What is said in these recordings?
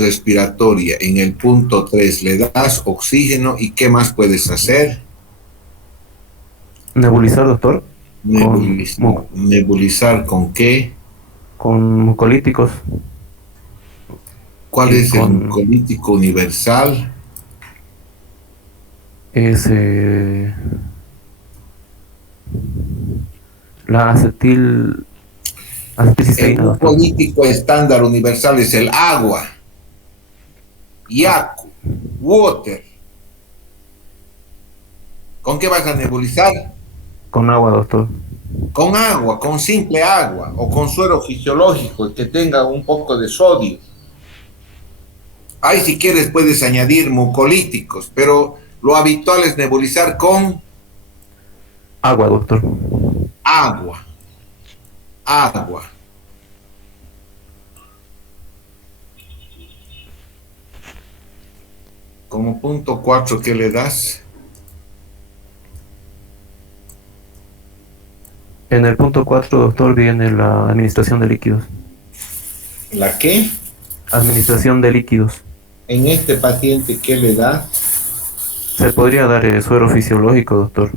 respiratoria en el punto 3 le das oxígeno y ¿qué más puedes hacer? Nebulizar, doctor, con, Nebulizar. ¿Nebulizar con qué? con mucolíticos ¿Cuál y es el con mucolítico universal? ese, la El acetilcisteína, doctor. mucolítico estándar universal es el agua, Ah, yaku, water. ¿Con qué vas a nebulizar? con agua, doctor. Con agua, con simple agua o con suero fisiológico que tenga un poco de sodio. Ahí si quieres puedes añadir mucolíticos, pero lo habitual es nebulizar con Agua, doctor. agua, agua. Como punto 4, ¿qué le das? En el punto 4, doctor, viene la administración de líquidos. ¿La qué? Administración de líquidos. En este paciente, ¿qué le da? Se podría dar suero fisiológico, doctor.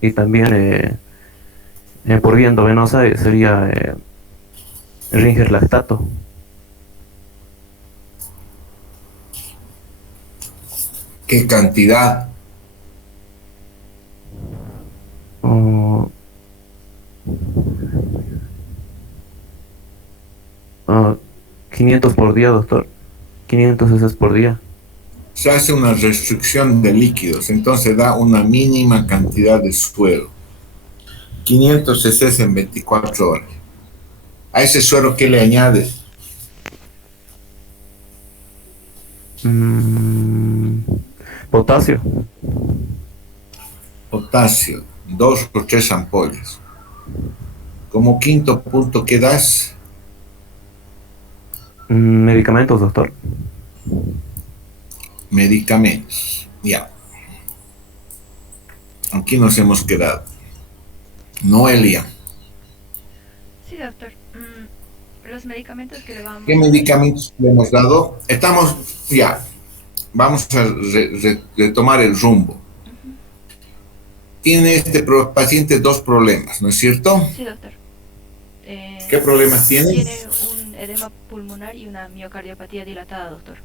Y también por vía endovenosa sería Ringer lactato. ¿Qué cantidad? Oh, 500 por día, doctor. 500 veces por día. Se hace una restricción de líquidos, entonces da una mínima cantidad de suero. 500 cc en 24 horas. A ese suero, ¿qué le añades? Mm, potasio. Potasio, 2 o 3 ampollas. Como quinto punto, ¿qué das? Medicamentos, doctor. Medicamentos. Ya, aquí nos hemos quedado. Noelia, Sí, doctor. Los medicamentos que le ¿qué vamos a dar. medicamentos le hemos dado? Estamos, ya, vamos a retomar el rumbo. Ujú. Tiene este paciente dos problemas, ¿no es cierto? Sí, doctor. ¿Qué problemas tiene? Tiene un edema pulmonar y una miocardiopatía dilatada, doctor.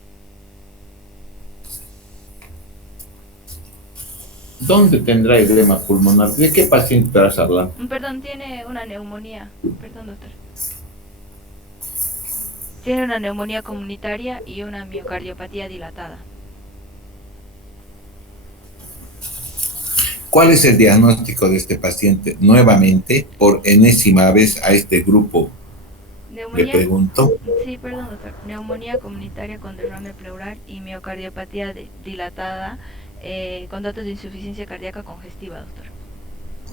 ¿Dónde tendrá edema pulmonar? ¿De qué paciente estás hablando? Perdón, tiene una neumonía. Perdón, doctor. Tiene una neumonía comunitaria y una miocardiopatía dilatada. ¿Cuál es el diagnóstico de este paciente? Nuevamente, por enésima vez a este grupo le Neumonía, pregunto. sí, perdón, doctor. Neumonía comunitaria con derrame pleural y miocardiopatía dilatada con datos de insuficiencia cardíaca congestiva, doctor.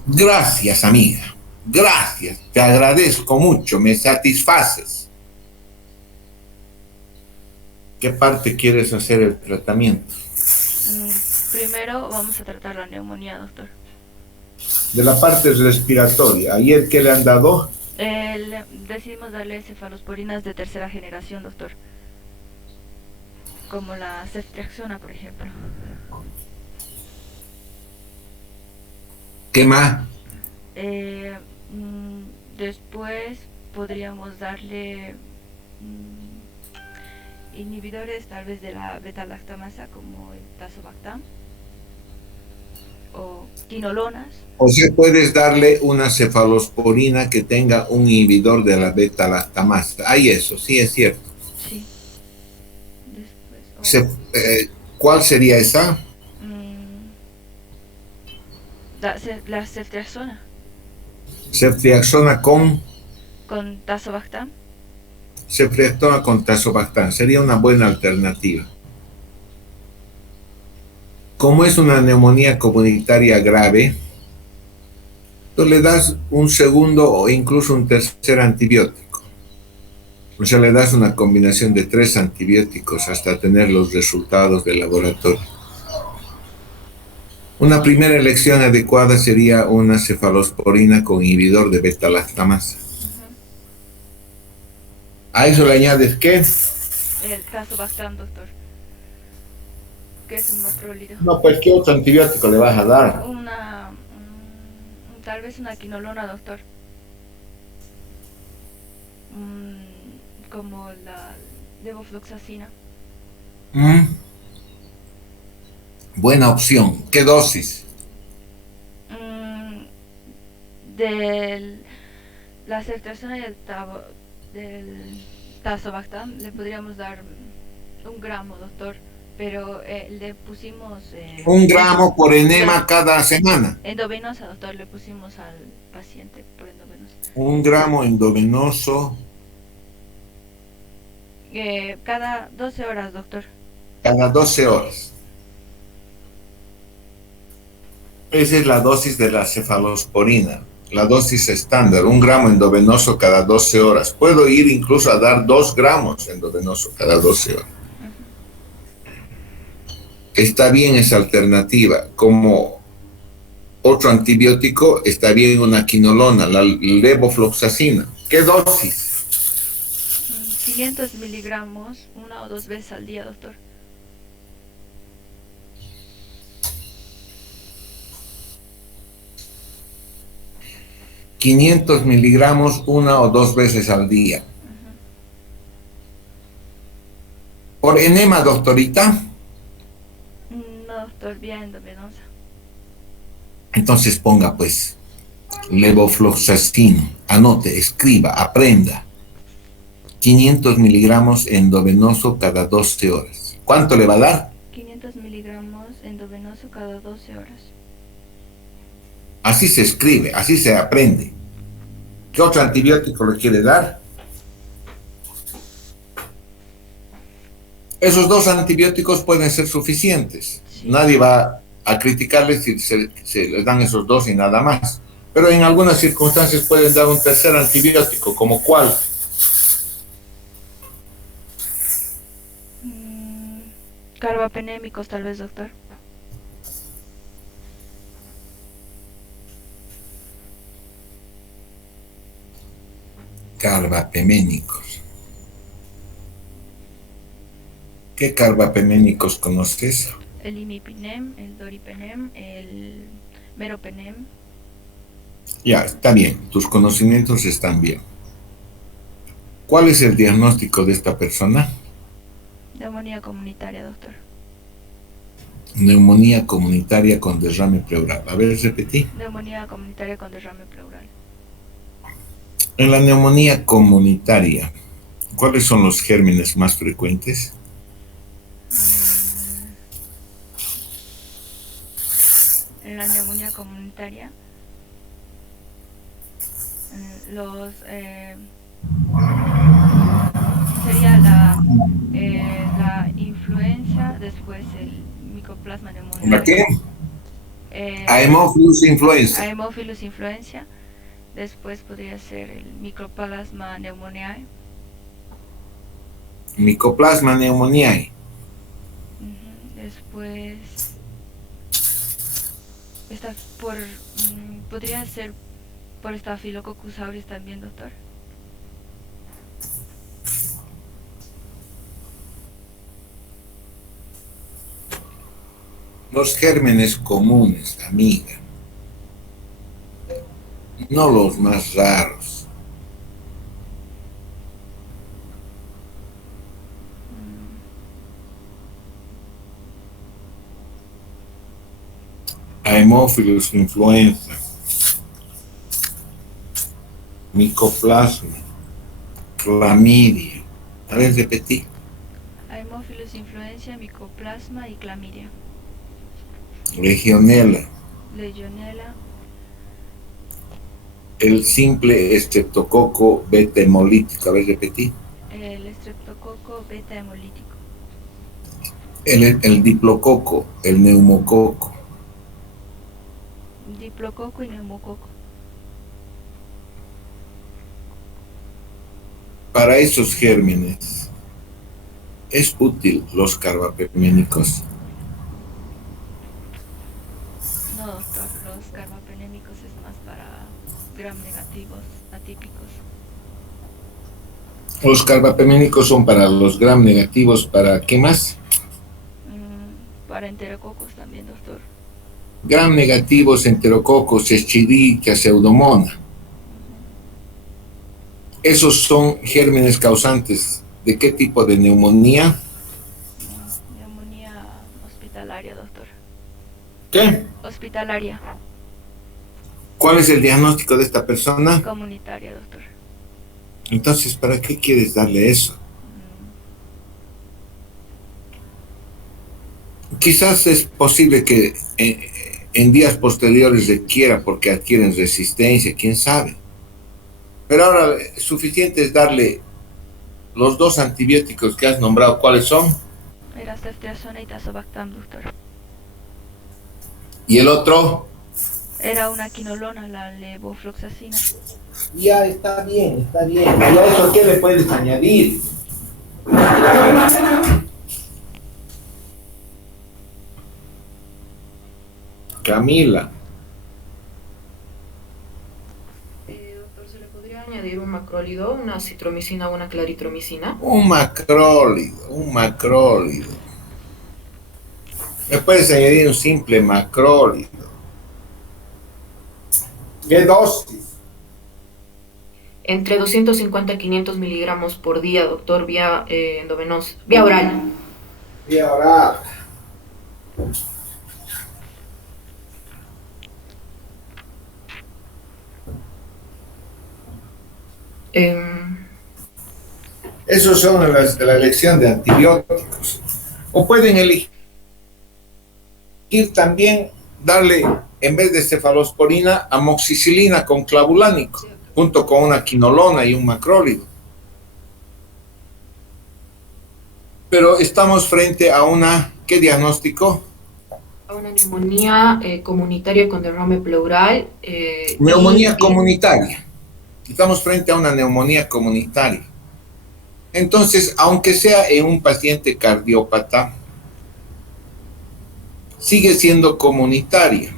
Gracias, amiga. Gracias. Te agradezco mucho. Me satisfaces. ¿Qué parte quieres hacer el tratamiento? Primero vamos a tratar la neumonía, doctor. De la parte respiratoria. ¿Ayer qué le han dado? Decidimos darle cefalosporinas de tercera generación, doctor. Como la ceftriaxona, por ejemplo. ¿Qué más? Después podríamos darle inhibidores tal vez de la beta-lactamasa como el tazobactam o quinolonas. O sea, puedes darle una cefalosporina que tenga un inhibidor de la beta-lactamasa. Hay eso, sí es cierto. Sí. Después, ¿Cuál sería esa? la ceftriaxona Ceftriaxona con tazobactam. ceftriaxona con tazobactam. Sería una buena alternativa. Como es una neumonía comunitaria grave, tú le das un segundo o incluso un tercer antibiótico. O sea, le das una combinación de 3 antibióticos hasta tener los resultados del laboratorio. Una primera elección adecuada sería una cefalosporina con inhibidor de beta-lactamasa. ¿A eso le añades qué? el Tazobactam, doctor, que es un macrólido. No, pues, ¿qué otro antibiótico le vas a dar? Tal vez una quinolona, doctor. Como la levofloxacina. Mm, buena opción. ¿Qué dosis? Mm, del la ceftriaxona y del Tazobactam le podríamos dar 1 gramo, doctor, pero le pusimos 1 gramo por enema cada semana. endovenosa, doctor, le pusimos al paciente por endovenosa. 1 gramo endovenoso Cada 12 horas, doctor. cada 12 horas. Esa es la dosis de la cefalosporina, la dosis estándar, 1 gramo endovenoso cada 12 horas. Puedo ir incluso a dar 2 gramos endovenoso cada 12 horas. Está bien esa alternativa. Como otro antibiótico, está bien una quinolona, la levofloxacina. ¿Qué dosis? 500 miligramos 1 o 2 veces al día, doctor. ...500 miligramos 1 o 2 veces al día. ¿Por enema, doctorita? No, doctor, vía endovenosa. Entonces ponga pues levofloxacino, anote, escriba, aprenda. 500 miligramos endovenoso cada 12 horas. ¿Cuánto le va a dar? 500 miligramos endovenoso cada 12 horas. Así se escribe, así se aprende. ¿Qué otro antibiótico le quiere dar? Esos 2 antibióticos pueden ser suficientes. Sí. Nadie va a criticarles si se les dan esos 2 y nada más. Pero en algunas circunstancias pueden dar un tercer antibiótico, ¿como cuál? Carbapenémicos, tal vez, doctor. Carbapeménicos. ¿Qué carbapeménicos conoces? El imipenem, el doripenem, el meropenem. Ya, está bien, tus conocimientos están bien. ¿Cuál es el diagnóstico de esta persona? Neumonía comunitaria, doctor. Neumonía comunitaria con derrame pleural. A ver, repetí. Neumonía comunitaria con derrame pleural. En la neumonía comunitaria, ¿cuáles son los gérmenes más frecuentes? En la neumonía comunitaria, sería la influenza, después el micoplasma ¿La pneumoniae. qué? Haemophilus influenza. Haemophilus influenza. Después podría ser el micoplasma pneumoniae. Mycoplasma pneumoniae. Después podría ser por Staphylococcus aureus también, doctor. Los gérmenes comunes, amiga. No los más raros. Haemophilus influenza. Micoplasma. Clamidia. A ver, repetí. Haemophilus influenza, micoplasma y clamidia. Legionela. Legionela. El simple estreptococo beta hemolítico. A ver, repetí. El estreptococo beta hemolítico. El diplococo, el neumococo. Diplococo y neumococo. Para esos gérmenes, ¿es útil los carbapeménicos? No, doctor, los carbapenémicos es más para gram negativos atípicos. Los carbapeménicos son para los gram negativos, ¿para qué más? Para enterococos también, doctor. Gram negativos, enterococos, Escherichia, Pseudomonas. Esos son gérmenes causantes de qué tipo de neumonía. Neumonía hospitalaria, doctor. ¿Qué? Hospitalaria. ¿Cuál es el diagnóstico de esta persona? Comunitaria, doctor. Entonces, ¿para qué quieres darle eso? Quizás es posible que en días posteriores requiera porque adquieren resistencia, quién sabe. Pero ahora suficiente es darle los dos antibióticos que has nombrado. ¿Cuáles son? Era ceftriaxona y tazobactam, doctor. ¿Y el otro? Era una quinolona, la levofloxacina. Ya, está bien, está bien. ¿Y a eso qué le puedes añadir? Camila. Doctor, ¿se le podría añadir un macrólido, una citromicina o una claritromicina? Un macrólido, un macrólido. Le puedes añadir un simple macrólido. ¿Qué dosis? Entre 250 y 500 miligramos por día, doctor, vía endovenosa, vía oral. Vía oral. Esos son las de la elección de antibióticos. O pueden elegir también darle, en vez de cefalosporina, amoxicilina con clavulánico, junto con una quinolona y un macrólido. Pero estamos frente a una, ¿qué diagnóstico? A una neumonía comunitaria con derrame pleural. Neumonía comunitaria. Estamos frente a una neumonía comunitaria. Entonces, aunque sea en un paciente cardiópata, sigue siendo comunitaria.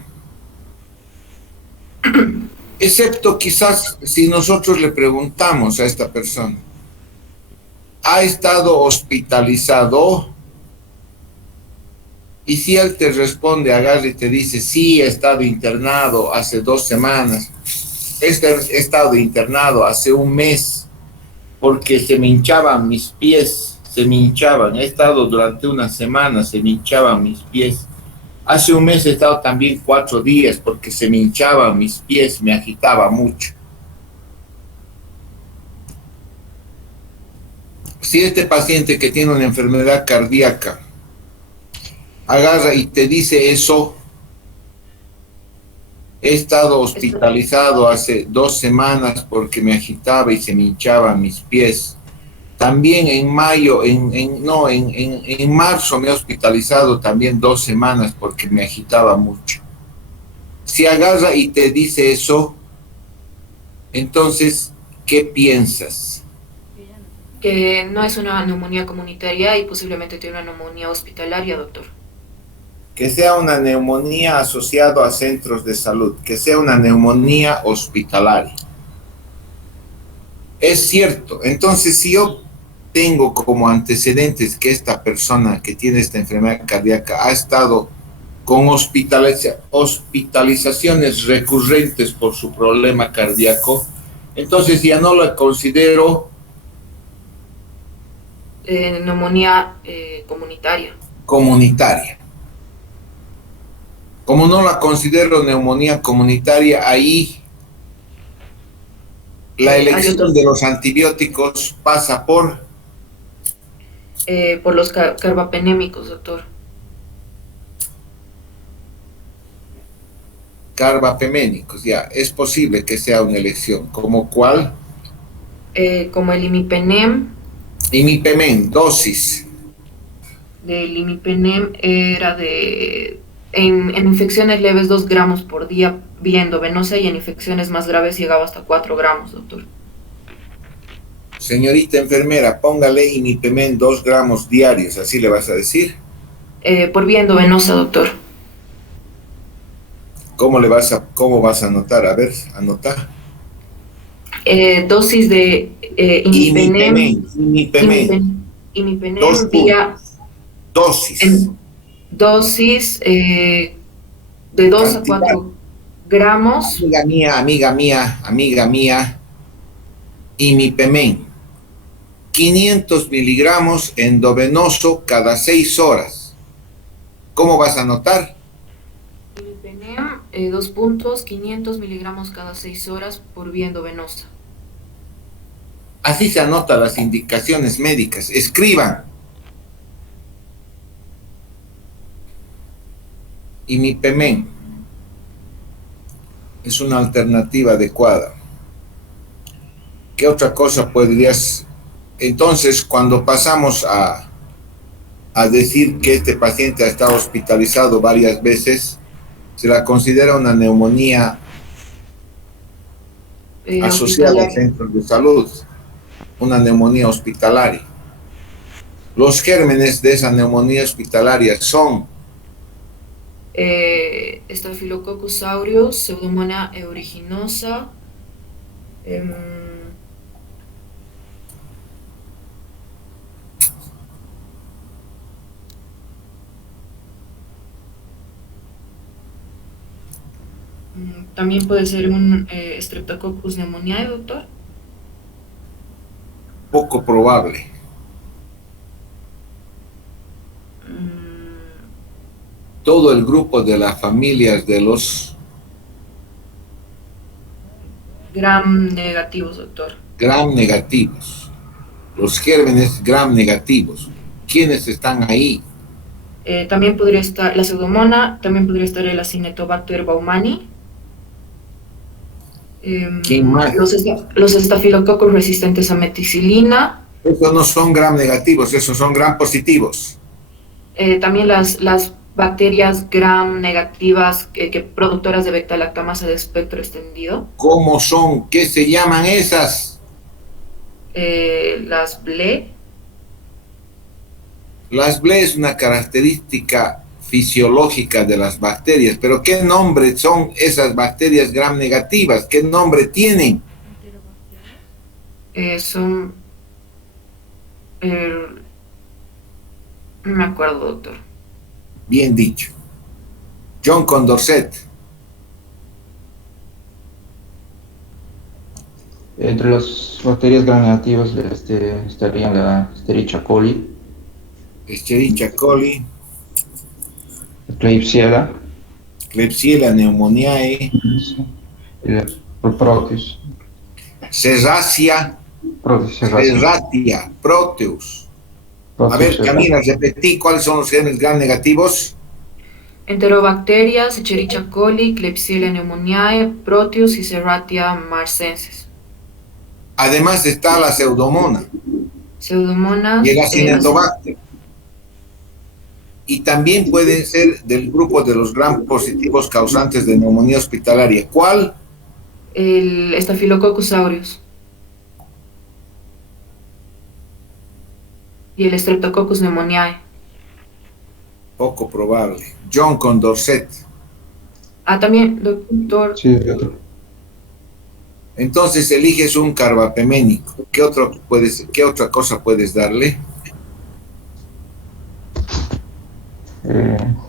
Excepto quizás si nosotros le preguntamos a esta persona, ¿ha estado hospitalizado? Y si él te responde, agarra y te dice, sí, he estado internado hace 2 semanas, he estado internado hace 1 mes, porque se me hinchaban mis pies, se me hinchaban, he estado durante 1 semana, se me hinchaban mis pies. Hace 1 mes he estado también 4 días, porque se me hinchaban mis pies, me agitaba mucho. Si este paciente que tiene una enfermedad cardíaca agarra y te dice eso, he estado hospitalizado hace 2 semanas porque me agitaba y se me hinchaban mis pies. También en mayo, en marzo me he hospitalizado también 2 semanas porque me agitaba mucho. Si agarra y te dice eso, entonces, ¿qué piensas? Que no es una neumonía comunitaria y posiblemente tiene una neumonía hospitalaria, doctor. Que sea una neumonía asociada a centros de salud, que sea una neumonía hospitalaria. Es cierto. Entonces, si yo tengo como antecedentes que esta persona que tiene esta enfermedad cardíaca ha estado con hospitalizaciones recurrentes por su problema cardíaco, entonces ya no la considero Neumonía comunitaria. Comunitaria. Como no la considero neumonía comunitaria, ahí la elección de los antibióticos pasa por los carbapenémicos, doctor. carbapeménicos, ya. Es posible que sea una elección. ¿Como cuál? Como el imipenem. Imipenem, dosis. Del imipenem era en infecciones leves 2 gramos por día vía endovenosa y en infecciones más graves llegaba hasta 4 gramos, doctor. Señorita enfermera, póngale imipenem 2 gramos diarios, así le vas a decir. Por vía endovenosa, doctor. ¿Cómo vas a anotar? A ver, anotar. Dosis de imipenem, imipenem Dos vía dosis. en dosis de 2 a Cantidad. 4 gramos. Amiga mía, imipemen. 500 miligramos endovenoso cada 6 horas. ¿Cómo vas a anotar? Imipenem, 2 puntos, 500 miligramos cada 6 horas por vía endovenosa. Así se anotan las indicaciones médicas. Escriban. Imipemen es una alternativa adecuada. ¿Qué otra cosa podrías? Entonces, cuando pasamos a decir que este paciente ha estado hospitalizado varias veces, se la considera una neumonía asociada a centros de salud, una neumonía hospitalaria. Los gérmenes de esa neumonía hospitalaria son Staphylococcus aureus, Pseudomonas aeruginosa, también puede ser un Streptococcus pneumoniae, doctor. poco probable. Todo el grupo de las familias de los Gram negativos, doctor. gram negativos, los gérmenes gram negativos, ¿quiénes están ahí? También podría estar la Pseudomonas, también podría estar el Acinetobacter baumannii. ¿Quién más? Los estafilococos resistentes a meticilina. Esos no son gram negativos, esos son gram positivos. También las bacterias gram negativas que productoras de beta-lactamasa de espectro extendido. ¿Cómo son? ¿Qué se llaman esas? Las BLE. Las BLE es una característica fisiológica de las bacterias, pero ¿qué nombre son esas bacterias gram negativas? ¿Qué nombre tienen? Son... no me acuerdo, doctor. Bien dicho. John Condorcet. Entre las bacterias gram negativas estarían la Escherichia coli, Escherichia coli, Klebsiella, Klebsiella pneumoniae, el Proteus, Serratia, Proteus. A ver, Camila, repetí cuáles son los genes gram negativos. Enterobacterias, Escherichia coli, Klebsiella pneumoniae, Proteus y Serratia marcensis. Además está la Pseudomonas Pseudomonas. y el Acinetobacter. Y también pueden ser del grupo de los gram positivos causantes de neumonía hospitalaria. ¿Cuál? El Staphylococcus aureus. Y el Streptococcus pneumoniae. Poco probable. John Condorcet. También, doctor. Sí, doctor. Entonces eliges un carbapeménico. ¿Qué otra cosa puedes darle?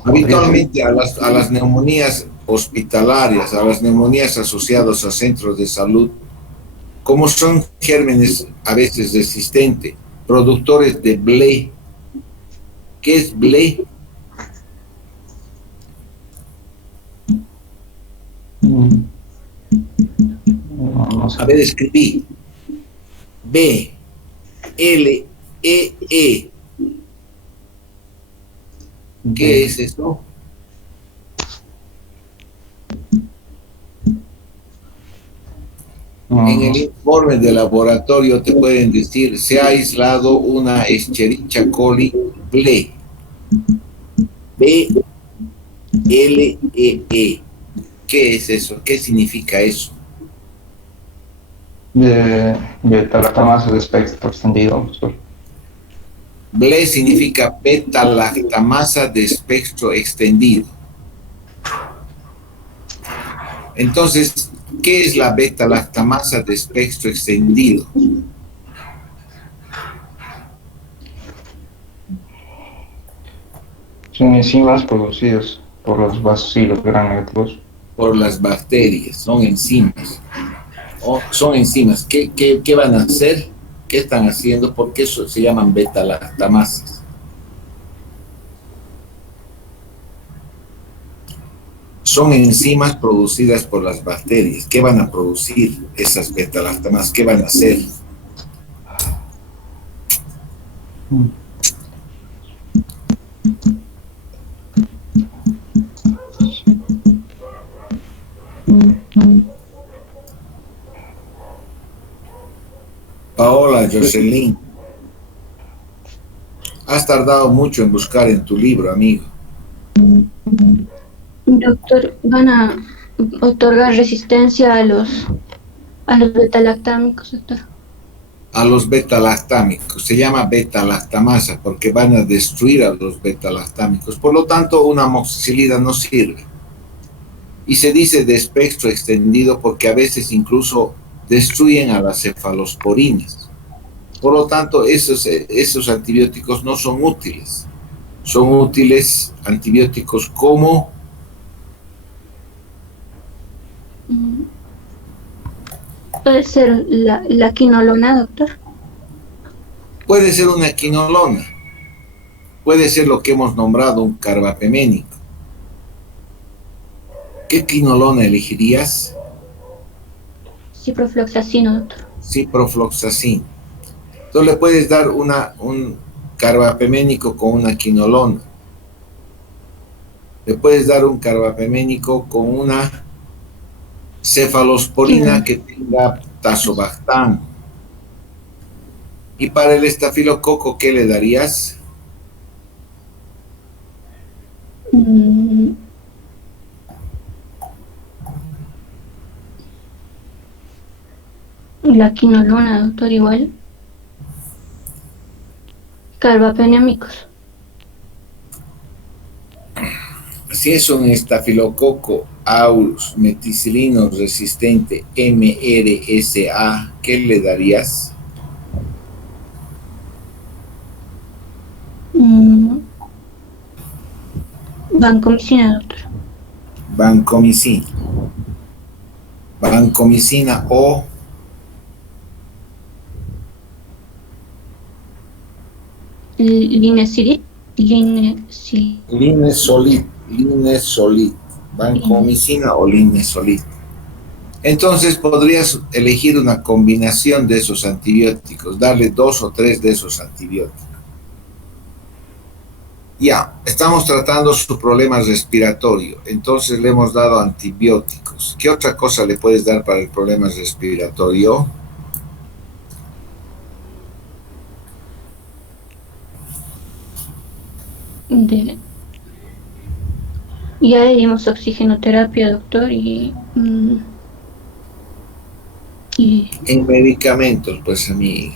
Habitualmente a las neumonías hospitalarias, a las neumonías asociadas a centros de salud, como son gérmenes a veces resistentes, productores de BLE. ¿Qué es BLE? No sé. A ver, escribí. B, L, E, E. ¿Qué es esto? En el informe de laboratorio te pueden decir, se ha aislado una Escherichia coli BLE. B, L, E, E. ¿Qué es eso? ¿Qué significa eso? De beta-lactamasa de espectro extendido, doctor. BLE significa beta-lactamasa de espectro extendido. Entonces, ¿Qué es la beta-lactamasa de espectro extendido? Son enzimas producidas por los bacilos gram negativos. Por las bacterias, son enzimas. Son enzimas. ¿Qué van a hacer? ¿Qué están haciendo? ¿Por qué eso se llaman beta-lactamasas? Son enzimas producidas por las bacterias. ¿Qué van a producir esas beta-lactamasas? ¿Qué van a hacer? Paola, Jocelyn, has tardado mucho en buscar en tu libro, amigo. Doctor, van a otorgar resistencia a los betalactámicos, doctor. A los beta-lactámicos, se llama beta-lactamasa porque van a destruir a los beta-lactámicos. Por lo tanto, una amoxicilina no sirve. Y se dice de espectro extendido porque a veces incluso destruyen a las cefalosporinas. Por lo tanto, esos antibióticos no son útiles. Son útiles antibióticos como Puede ser la quinolona, doctor. puede ser una quinolona, puede ser lo que hemos nombrado un carbapeménico. ¿Qué quinolona elegirías? Ciprofloxacino, doctor. Ciprofloxacin. Entonces le puedes dar un carbapeménico con una quinolona. Le puedes dar un carbapeménico con una cefalosporina que tenga tazobactam. Y para el estafilococo, ¿qué le darías? La quinolona, doctor, igual. Carbapenémicos. Si es un estafilococo aureus meticilino resistente MRSA, ¿qué le darías? Vancomicina, doctor. Vancomicina. Vancomicina o Linezolid. Linezolid. Vancomicina o linezolid. Entonces podrías elegir una combinación de esos antibióticos, darle 2 o 3 de esos antibióticos. Ya, estamos tratando su problema respiratorio, entonces le hemos dado antibióticos. ¿Qué otra cosa le puedes dar para el problema respiratorio? Ya le dimos oxigenoterapia, doctor, y En medicamentos, pues amiga.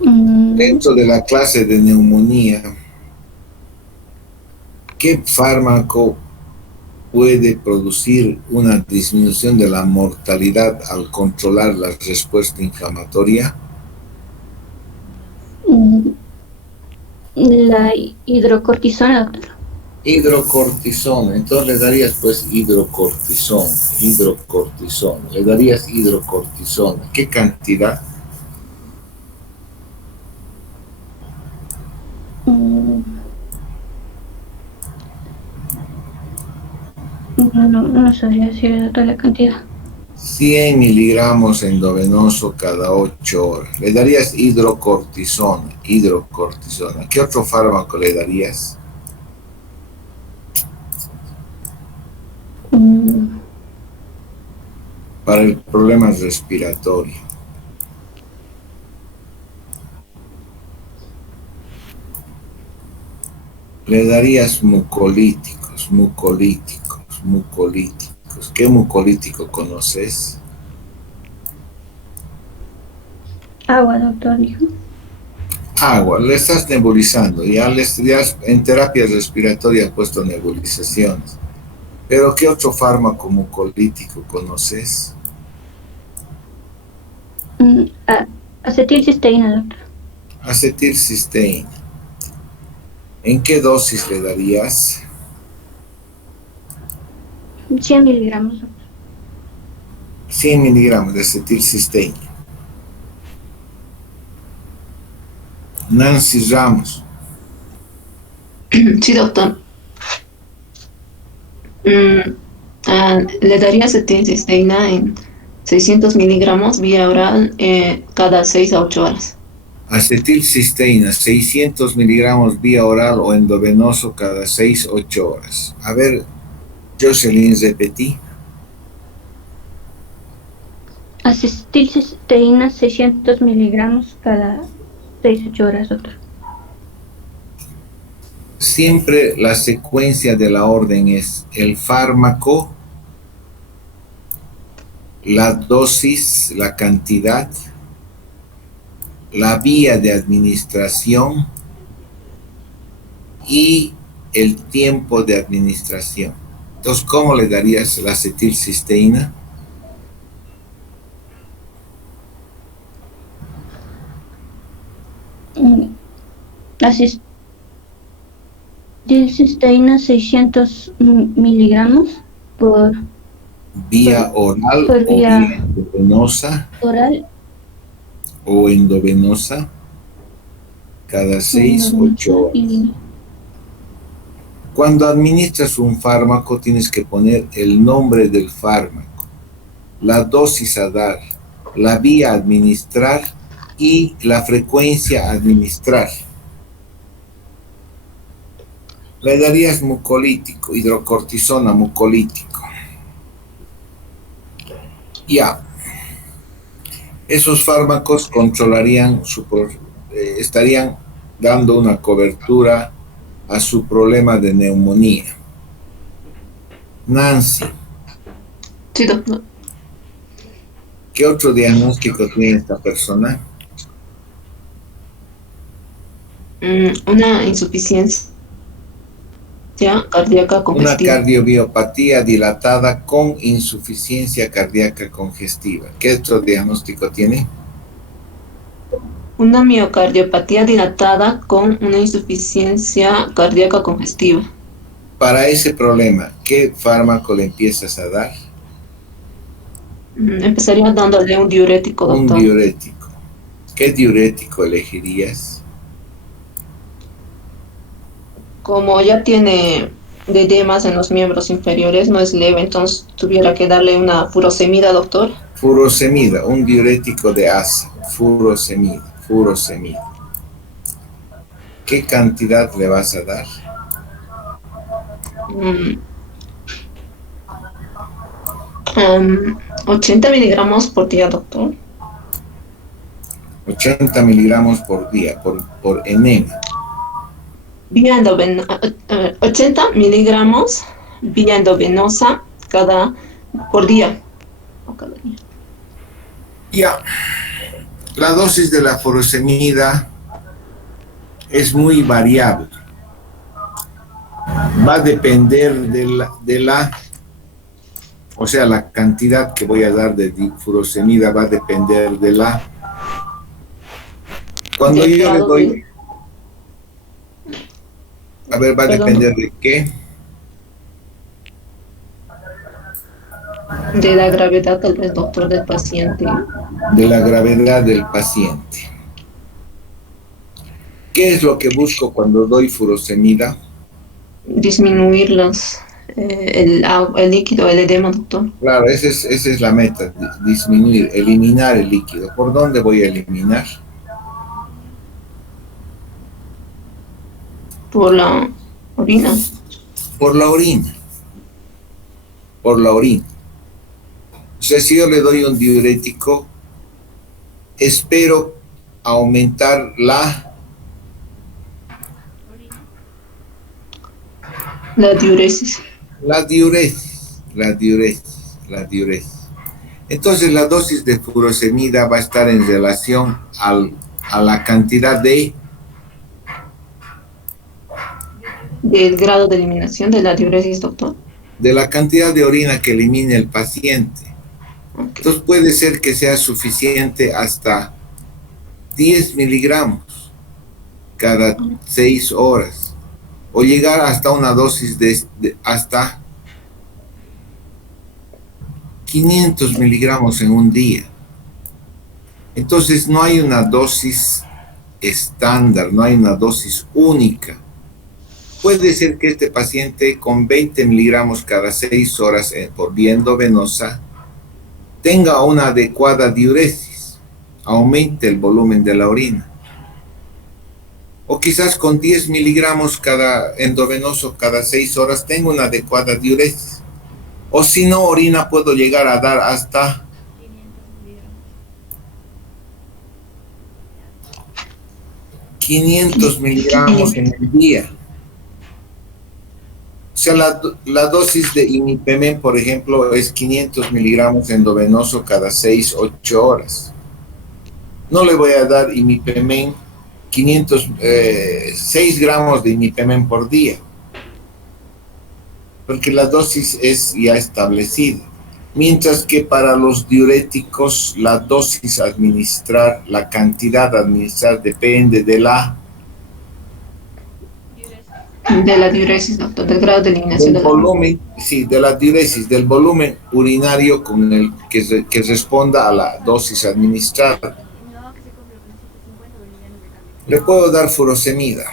Dentro de la clase de neumonía, ¿qué fármaco puede producir una disminución de la mortalidad al controlar la respuesta inflamatoria? la hidrocortisona, doctor. Hidrocortisona, entonces le darías pues hidrocortisona, le darías hidrocortisona. ¿Qué cantidad? No sabría decir, doctor, la cantidad. 100 miligramos endovenoso cada 8 horas. Le darías hidrocortisona. ¿Qué otro fármaco le darías? Para el problema respiratorio. Le darías mucolíticos. ¿Qué mucolítico conoces? Agua, doctor, dijo. Agua, le estás nebulizando. Ya en terapia respiratoria has puesto nebulizaciones. Pero ¿qué otro fármaco mucolítico conoces? Acetilcisteína, doctor. Acetilcisteína. ¿En qué dosis le darías? 100 miligramos, doctor. 100 miligramos de acetilcisteína. Nancy Ramos. Sí, doctor. Le daría acetilcisteína en 600 miligramos vía oral cada 6 a 8 horas. Acetilcisteína, 600 miligramos vía oral o endovenoso cada 6-8 horas. A ver, Jocelyn, repetí. Acetilcisteína 600 miligramos cada 6-8 horas, doctor. Siempre la secuencia de la orden es el fármaco, la dosis, la cantidad, la vía de administración y el tiempo de administración. Entonces, ¿cómo le darías la acetilcisteína? Acetilcisteína 600 miligramos por Vía oral por o vía vía endovenosa oral. o endovenosa cada 6-8 horas. Y Cuando administras un fármaco tienes que poner el nombre del fármaco, la dosis a dar, la vía a administrar y la frecuencia a administrar. Le darías mucolítico, hidrocortisona mucolítico. Ya. Esos fármacos controlarían estarían dando una cobertura a su problema de neumonía. Nancy, Sí, doctor. ¿qué otro diagnóstico tiene esta persona? Una insuficiencia cardíaca Una congestiva. cardiomiopatía dilatada con insuficiencia cardíaca congestiva. ¿Qué otro diagnóstico tiene? Una miocardiopatía dilatada con una insuficiencia cardíaca congestiva. Para ese problema, ¿qué fármaco le empiezas a dar? Empezaría dándole un diurético, Un doctor. diurético. ¿Qué diurético elegirías? Como ya tiene edemas en los miembros inferiores, no es leve, entonces tuviera que darle una furosemida, doctor. Furosemida, un diurético de asa. Furosemida. ¿Qué cantidad le vas a dar? 80 miligramos por día, doctor. 80 miligramos por día, por enema. Vía 80 miligramos vía endovenosa por día. O cada día. Ya. La dosis de la furosemida es muy variable. Va a depender o sea, la cantidad que voy a dar de furosemida va a depender de cuando Del yo le grado doy, a ver, va a depender de qué. de la gravedad del doctor del paciente. De la gravedad del paciente. ¿Qué es lo que busco cuando doy furosemida? Disminuir el líquido, el edema, doctor. Claro, esa es la meta, disminuir, eliminar el líquido. ¿Por dónde voy a eliminar? Por la orina. Por la orina. Por la orina. O sea, si yo le doy un diurético, espero aumentar La diuresis. la diuresis. Entonces la dosis de furosemida va a estar en relación a la cantidad Del grado de eliminación de la diuresis, doctor. de la cantidad de orina que elimine el paciente. Ok. Entonces puede ser que sea suficiente hasta 10 miligramos cada 6 horas o llegar hasta una dosis de hasta 500 miligramos en un día. Entonces no hay una dosis estándar, no hay una dosis única. Puede ser que este paciente con 20 miligramos cada 6 horas por vía endovenosa tenga una adecuada diuresis, aumente el volumen de la orina. O quizás con 10 miligramos cada endovenoso cada 6 horas tenga una adecuada diuresis. O si no, orina puedo llegar a dar hasta 500 miligramos en el día. O sea, la dosis de imipenem, por ejemplo, es 500 miligramos endovenoso cada 6-8 horas. No le voy a dar imipenem 6 gramos de imipenem por día, porque la dosis es ya establecida. Mientras que para los diuréticos, la dosis a administrar, la cantidad a administrar depende de la diuresis, doctor, del grado de eliminación del de la volumen, sí, de la diuresis, del volumen urinario con el que responda a la dosis administrada. Le puedo dar furosemida.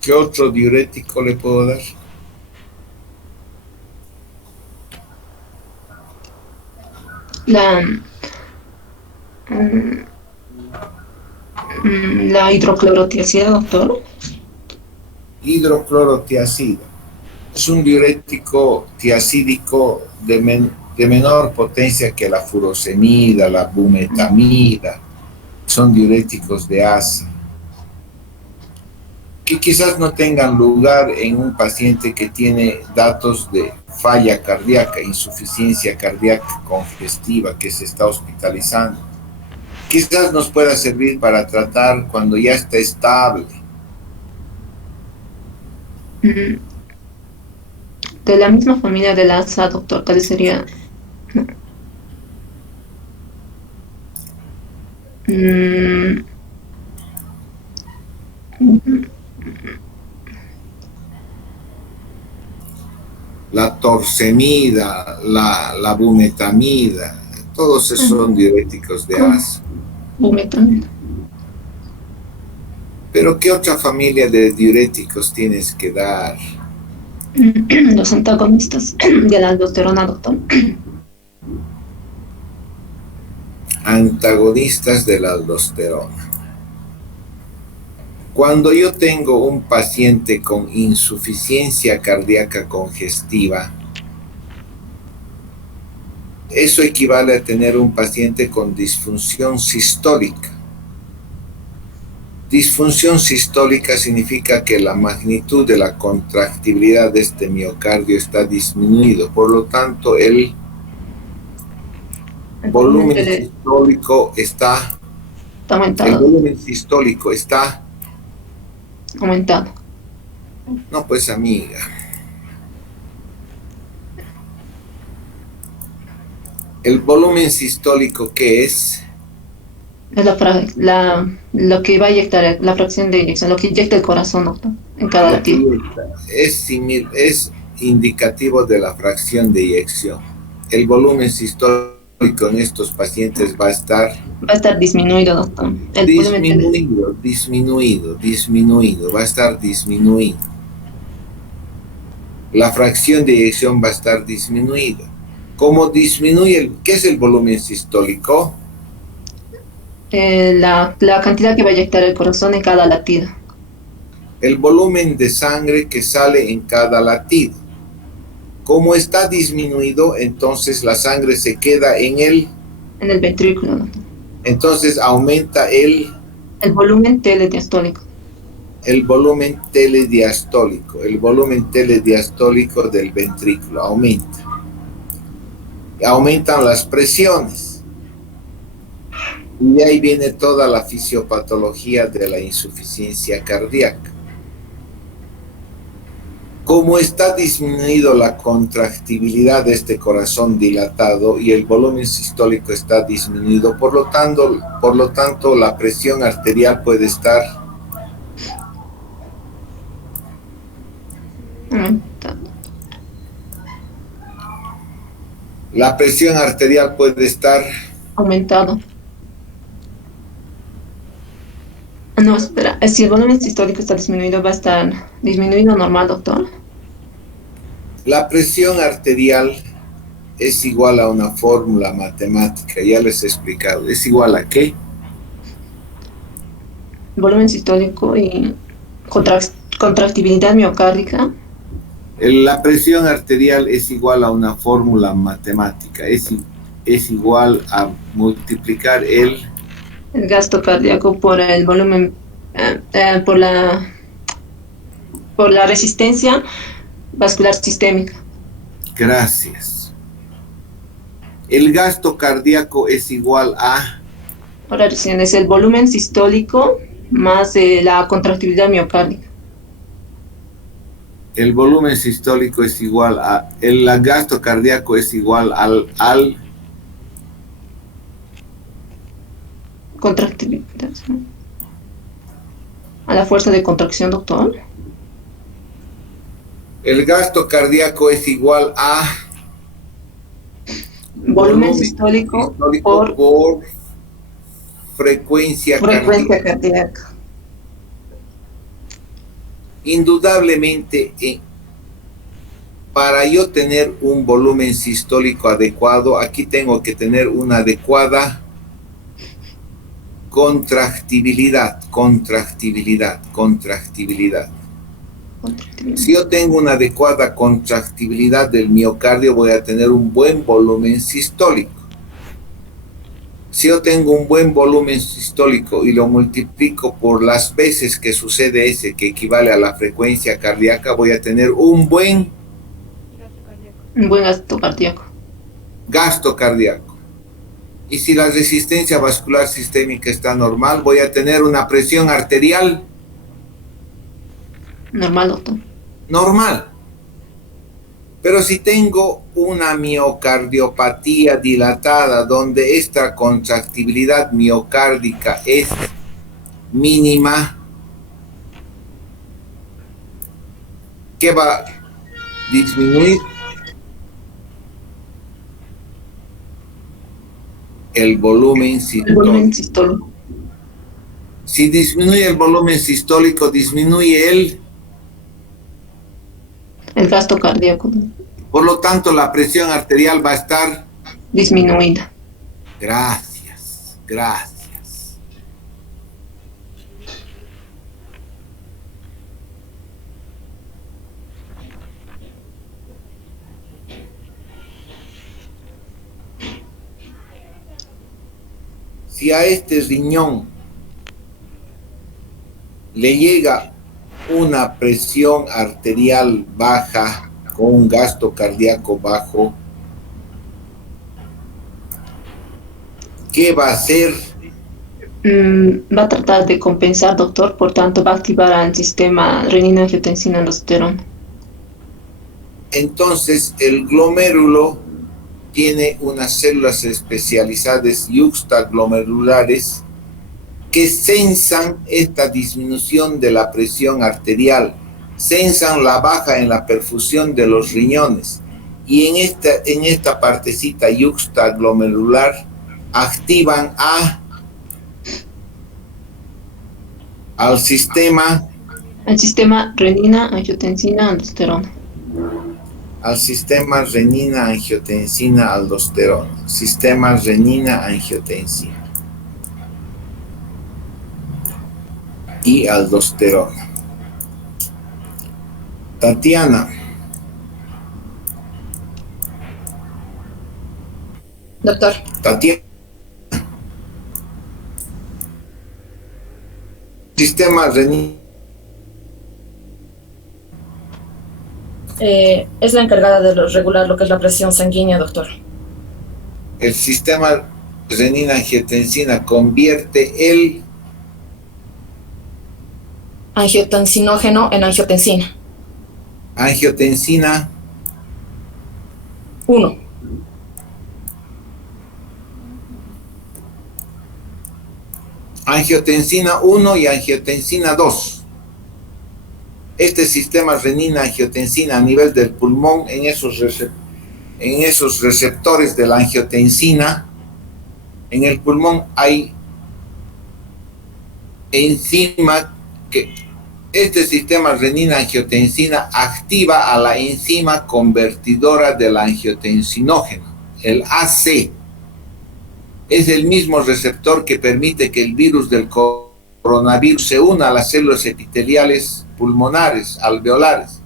¿Qué otro diurético le puedo dar? la hidroclorotiazida, doctor. Hidroclorotiazida. Es un diurético tiazídico de menor potencia que la furosemida, la bumetamida. Son diuréticos de ASA, que quizás no tengan lugar en un paciente que tiene datos de falla cardíaca, insuficiencia cardíaca congestiva, que se está hospitalizando. Quizás nos pueda servir para tratar cuando ya está estable. De la misma familia de la ASA, doctor, ¿cuál sería? La torsemida, la bumetamida, todos esos son diuréticos de ASA. Bumetamida. Pero ¿qué otra familia de diuréticos tienes que dar? Los antagonistas de la aldosterona, doctor. Antagonistas de la aldosterona. Cuando yo tengo un paciente con insuficiencia cardíaca congestiva, eso equivale a tener un paciente con disfunción sistólica. Disfunción sistólica significa que la magnitud de la contractibilidad de este miocardio está disminuido, por lo tanto el volumen sistólico está aumentado. El volumen sistólico está aumentado. No, pues amiga. El volumen sistólico, ¿qué es? Es lo que va a inyectar, la fracción de inyección, lo que inyecta el corazón, doctor, en cada latido. Es indicativo de la fracción de eyección. El volumen sistólico en estos pacientes va a estar disminuido, doctor. Disminuido, va a estar disminuido. La fracción de eyección va a estar disminuida. ¿Cómo disminuye? ¿Qué es el volumen sistólico? La cantidad que va a inyectar el corazón en cada latido. El volumen de sangre que sale en cada latido. Como está disminuido, entonces la sangre se queda en el ventrículo, doctor. Entonces aumenta el volumen telediastólico. El volumen telediastólico del ventrículo aumenta. aumentan las presiones. Y de ahí viene toda la fisiopatología de la insuficiencia cardíaca. Como está disminuido la contractibilidad de este corazón dilatado y el volumen sistólico está disminuido, por lo tanto la presión arterial puede estar Aumentado. la presión arterial puede estar Aumentado. No, espera. Si el volumen sistólico está disminuido, va a estar disminuido normal, doctor. la presión arterial es igual a una fórmula matemática, ya les he explicado. ¿Es igual a qué? Volumen sistólico y contractibilidad miocárdica. La presión arterial es igual a una fórmula matemática, es igual a multiplicar el Gasto cardíaco por el volumen, por la resistencia vascular sistémica. Gracias. El gasto cardíaco es igual a Ahora es el volumen sistólico más la contractibilidad miocárdica. el volumen sistólico es igual a el gasto cardíaco es igual al Contractibilidad, ¿no? A la fuerza de contracción, doctor. el gasto cardíaco es igual a Volumen sistólico por frecuencia cardíaca. Indudablemente, para yo tener un volumen sistólico adecuado, aquí tengo que tener una adecuada contractibilidad. Si yo tengo una adecuada contractibilidad del miocardio, voy a tener un buen volumen sistólico. Si yo tengo un buen volumen sistólico y lo multiplico por las veces que sucede ese, que equivale a la frecuencia cardíaca, voy a tener un buen gasto cardíaco. Y si la resistencia vascular sistémica está normal, voy a tener una presión arterial normal, doctor. Normal. Pero si tengo una miocardiopatía dilatada donde esta contractibilidad miocárdica es mínima, ¿qué va a disminuir? El volumen sistólico. Si disminuye el volumen sistólico, disminuye el gasto cardíaco. Por lo tanto, la presión arterial va a estar disminuida. Gracias. Si a este riñón le llega una presión arterial baja con un gasto cardíaco bajo, ¿qué va a hacer? Va a tratar de compensar, doctor, por tanto va a activar al sistema renina-angiotensina-aldosterona. Entonces el glomérulo tiene unas células especializadas yuxtaglomerulares que sensan esta disminución de la presión arterial, sensan la baja en la perfusión de los riñones y en esta partecita yuxtaglomerular activan al sistema renina-angiotensina-aldosterona. Al sistema renina-angiotensina-aldosterona. Sistema renina-angiotensina y aldosterona. Tatiana. Doctor. Tatiana. Sistema renina. Es la encargada de regular lo que es la presión sanguínea, doctor. el sistema renina-angiotensina convierte el angiotensinógeno en angiotensina. angiotensina 1. Angiotensina 1 y angiotensina 2. Este sistema renina-angiotensina a nivel del pulmón, en esos receptores de la angiotensina, en el pulmón hay enzima que este sistema renina-angiotensina activa a la enzima convertidora del angiotensinógeno, el AC. Es el mismo receptor que permite que el virus del coronavirus se una a las células epiteliales pulmonares, alveolares.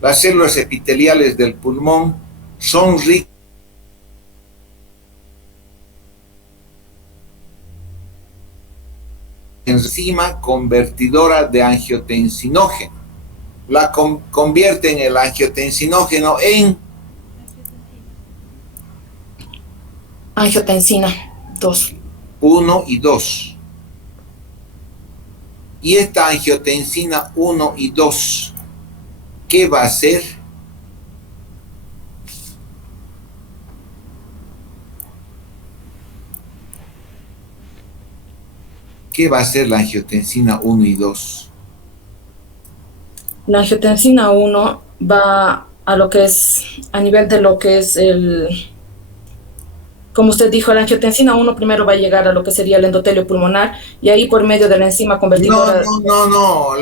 Las células epiteliales del pulmón son ricas en enzima convertidora de angiotensinógeno. La convierten el angiotensinógeno en Angiotensina 2. 1 y 2. Y esta angiotensina 1 y 2, ¿qué va a hacer? ¿Qué va a hacer la angiotensina 1 y 2? La angiotensina 1 va a lo que es, a nivel de lo que es como usted dijo, la angiotensina 1 primero va a llegar a lo que sería el endotelio pulmonar y ahí por medio de la enzima convertidora... No.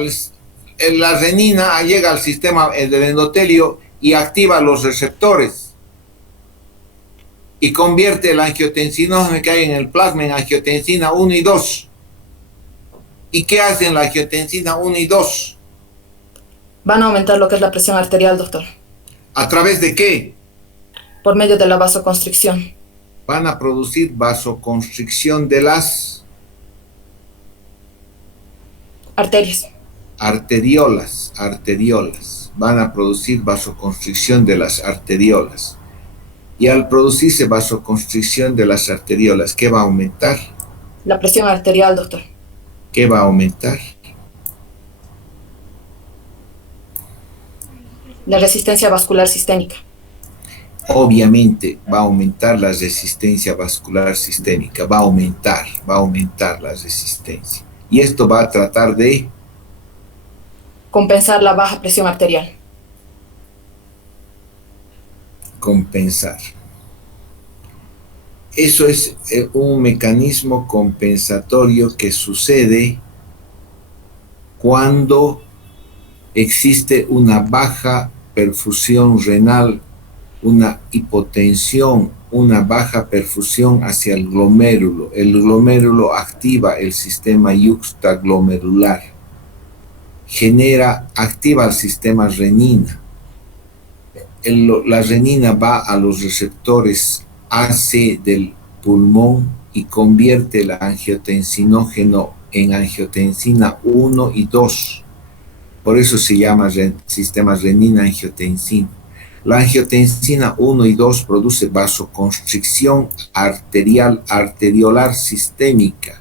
La renina llega al sistema del endotelio y activa los receptores y convierte el angiotensinógeno que hay en el plasma en angiotensina 1 y 2. ¿Y qué hacen la angiotensina 1 y 2? Van a aumentar lo que es la presión arterial, doctor. ¿A través de qué? Por medio de la vasoconstricción. Van a producir vasoconstricción de las arterias. Arteriolas. Van a producir vasoconstricción de las arteriolas. Y al producirse vasoconstricción de las arteriolas, ¿qué va a aumentar? La presión arterial, doctor. ¿Qué va a aumentar? La resistencia vascular sistémica. Obviamente va a aumentar la resistencia vascular sistémica, va a aumentar la resistencia. Y esto va a tratar de compensar la baja presión arterial. Compensar. Eso es un mecanismo compensatorio que sucede cuando existe una baja perfusión renal, una hipotensión, una baja perfusión hacia el glomérulo. El glomérulo activa el sistema yuxtaglomerular, activa el sistema renina. La renina va a los receptores AC del pulmón y convierte el angiotensinógeno en angiotensina 1 y 2. Por eso se llama sistema renina-angiotensina. La angiotensina 1 y 2 produce vasoconstricción arteriolar sistémica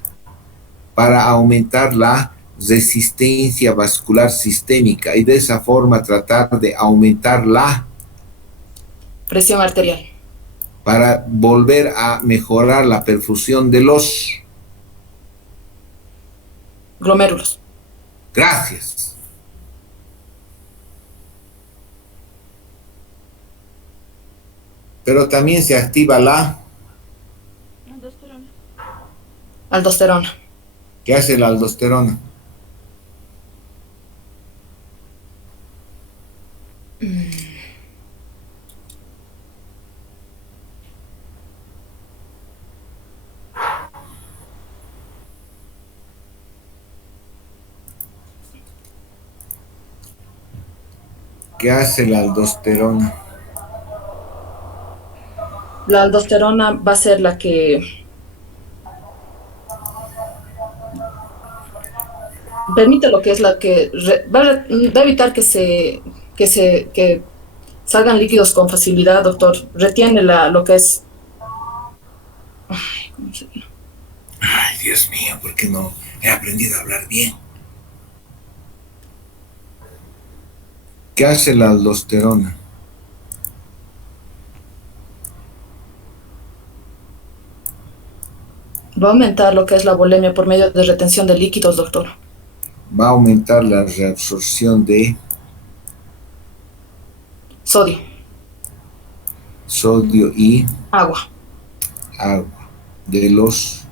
para aumentar la resistencia vascular sistémica y de esa forma tratar de aumentar la presión arterial. Para volver a mejorar la perfusión de los glomérulos. Gracias. Pero también se activa la aldosterona. ¿Qué hace la aldosterona? ¿Qué hace la aldosterona? La aldosterona va a ser la que permite lo que es la que va a evitar que salgan líquidos con facilidad, doctor. Retiene lo que es ¿Cómo sería? Ay, Dios mío, ¿por qué no he aprendido a hablar bien? ¿Qué hace la aldosterona? Va a aumentar lo que es la bulimia por medio de retención de líquidos, doctor. Va a aumentar la reabsorción de Sodio, sodio y agua. agua de los...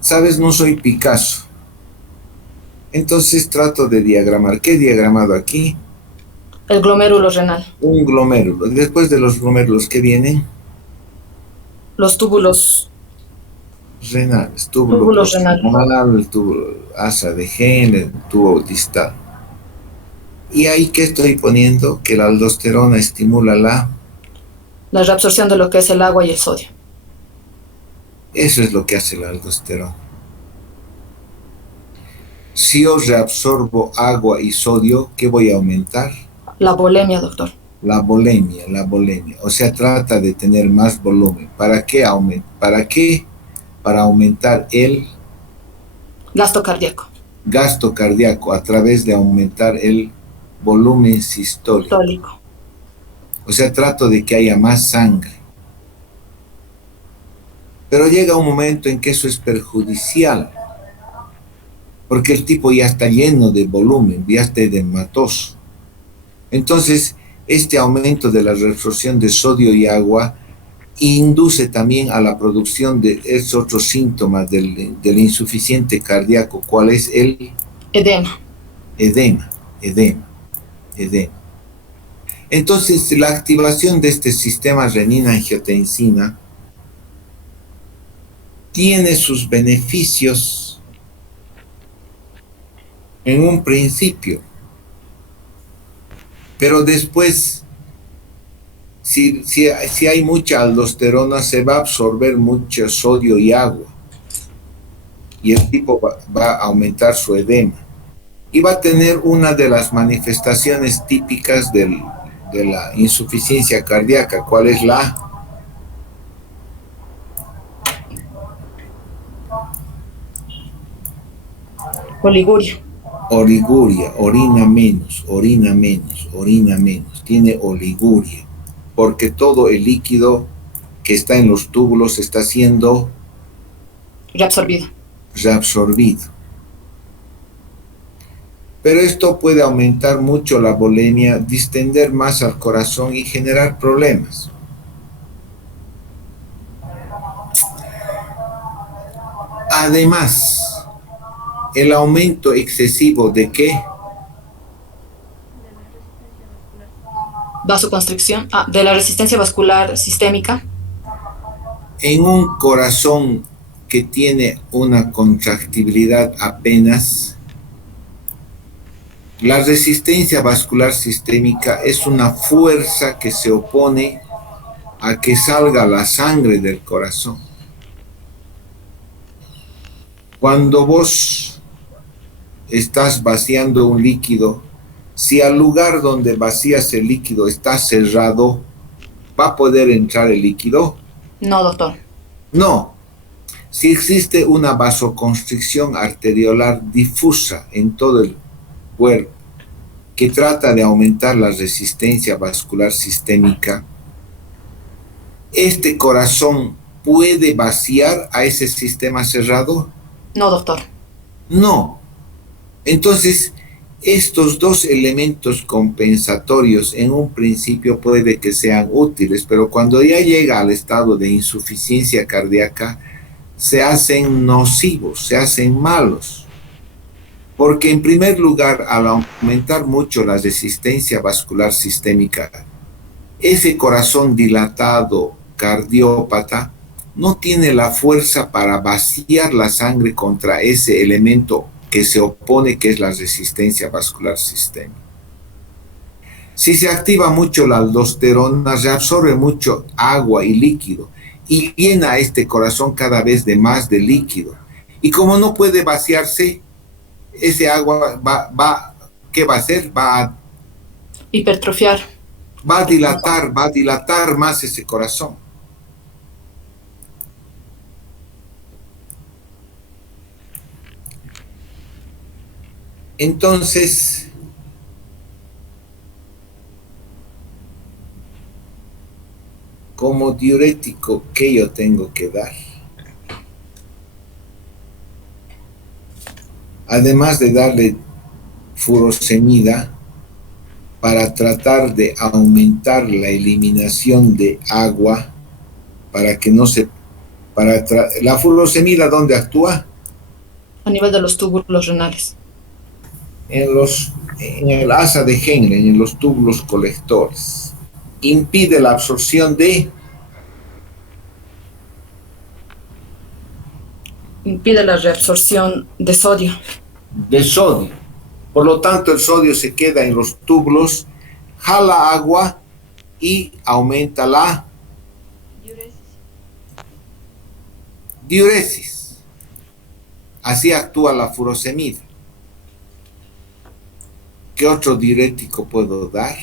Sabes, no soy Picasso. Entonces trato de diagramar. ¿Qué he diagramado aquí? El glomérulo renal. Un glomérulo. Después de los glomérulos, ¿qué vienen? Los túbulos Renales. Túbulo Túbulos renales. proximal, el túbulo asa de Henle, el tubo distal. ¿Y ahí qué estoy poniendo? Que la aldosterona estimula la... La reabsorción de lo que es el agua y el sodio. Eso es lo que hace la aldosterona. Si yo reabsorbo agua y sodio, ¿qué voy a aumentar? La bulimia, doctor. La bulimia, la bulimia. O sea, trata de tener más volumen. ¿Para qué aumenta? ¿Para qué? Para aumentar el Gasto cardíaco. gasto cardíaco a través de aumentar el volumen sistólico. Tólico. O sea, trato de que haya más sangre. Pero llega un momento en que eso es perjudicial, porque el tipo ya está lleno de volumen, ya está edematoso. Entonces, este aumento de la reabsorción de sodio y agua induce también a la producción de esos otros síntomas del insuficiente cardíaco. ¿Cuál es el Edema. edema? Edema. Entonces, la activación de este sistema renina-angiotensina tiene sus beneficios en un principio, pero después, si hay mucha aldosterona, se va a absorber mucho sodio y agua, y el tipo va a aumentar su edema, y va a tener una de las manifestaciones típicas de la insuficiencia cardíaca. ¿Cuál es la? Oliguria. Oliguria, orina menos, orina menos, orina menos. Tiene oliguria, porque todo el líquido que está en los túbulos está siendo Reabsorbido. reabsorbido. Pero esto puede aumentar mucho la bulimia, distender más al corazón y generar problemas. Además, el aumento excesivo de ¿qué? Vasoconstricción. De la resistencia vascular sistémica. En un corazón que tiene una contractibilidad apenas, la resistencia vascular sistémica es una fuerza que se opone a que salga la sangre del corazón. Cuando vos estás vaciando un líquido, si al lugar donde vacías el líquido está cerrado, ¿va a poder entrar el líquido? No, doctor. No. Si existe una vasoconstricción arteriolar difusa en todo el cuerpo que trata de aumentar la resistencia vascular sistémica, ¿este corazón puede vaciar a ese sistema cerrado? No, doctor. No. Entonces, estos dos elementos compensatorios en un principio puede que sean útiles, pero cuando ya llega al estado de insuficiencia cardíaca, se hacen nocivos, se hacen malos. Porque en primer lugar, al aumentar mucho la resistencia vascular sistémica, ese corazón dilatado cardiópata no tiene la fuerza para vaciar la sangre contra ese elemento que se opone, que es la resistencia vascular sistémica. Si se activa mucho la aldosterona, reabsorbe mucho agua y líquido y llena este corazón cada vez de más de líquido. Y como no puede vaciarse, ese agua ¿qué va a hacer? Va a Hipertrofiar va a dilatar más ese corazón. Entonces, como diurético, ¿qué yo tengo que dar? Además de darle furosemida para tratar de aumentar la eliminación de agua, para que no se... la furosemida, ¿dónde actúa? A nivel de los túbulos renales. En el asa de Henle, en los túbulos colectores. Impide la absorción Impide la reabsorción de sodio. de sodio. Por lo tanto, el sodio se queda en los túbulos, jala agua y aumenta la diuresis. Así actúa la furosemida. ¿Qué otro diurético puedo dar?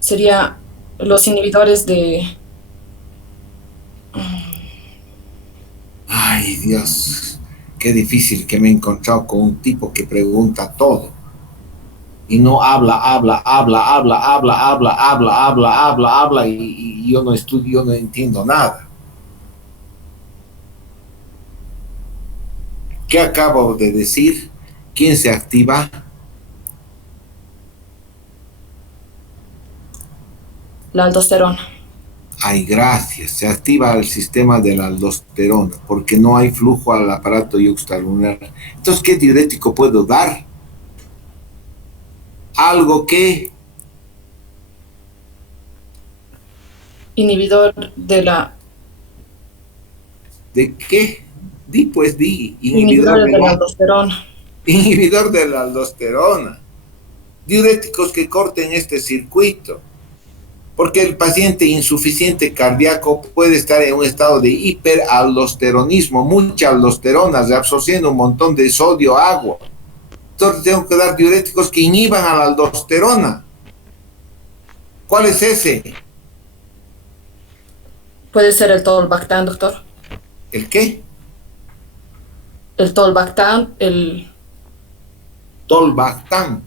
Sería los inhibidores de... Ay, Dios, qué difícil que me he encontrado con un tipo que pregunta todo. Y no habla, y yo no estudio, yo no entiendo nada. ¿Qué acabo de decir? ¿Quién se activa? La aldosterona. Ay, gracias. Se activa el sistema de la aldosterona porque no hay flujo al aparato yuxtalunar. Entonces, ¿qué diurético puedo dar? Algo que... Inhibidor de la... ¿De qué? Di, pues di. Inhibidor de la aldosterona. Inhibidor de la aldosterona. Diuréticos que corten este circuito. Porque el paciente insuficiente cardíaco puede estar en un estado de hiperaldosteronismo, mucha aldosterona, reabsorbiendo un montón de sodio, agua. Entonces tengo que dar diuréticos que inhiban a la aldosterona. ¿Cuál es ese? Puede ser el tolbactam, doctor. ¿El qué? El tolbactam, el... Tolbactam.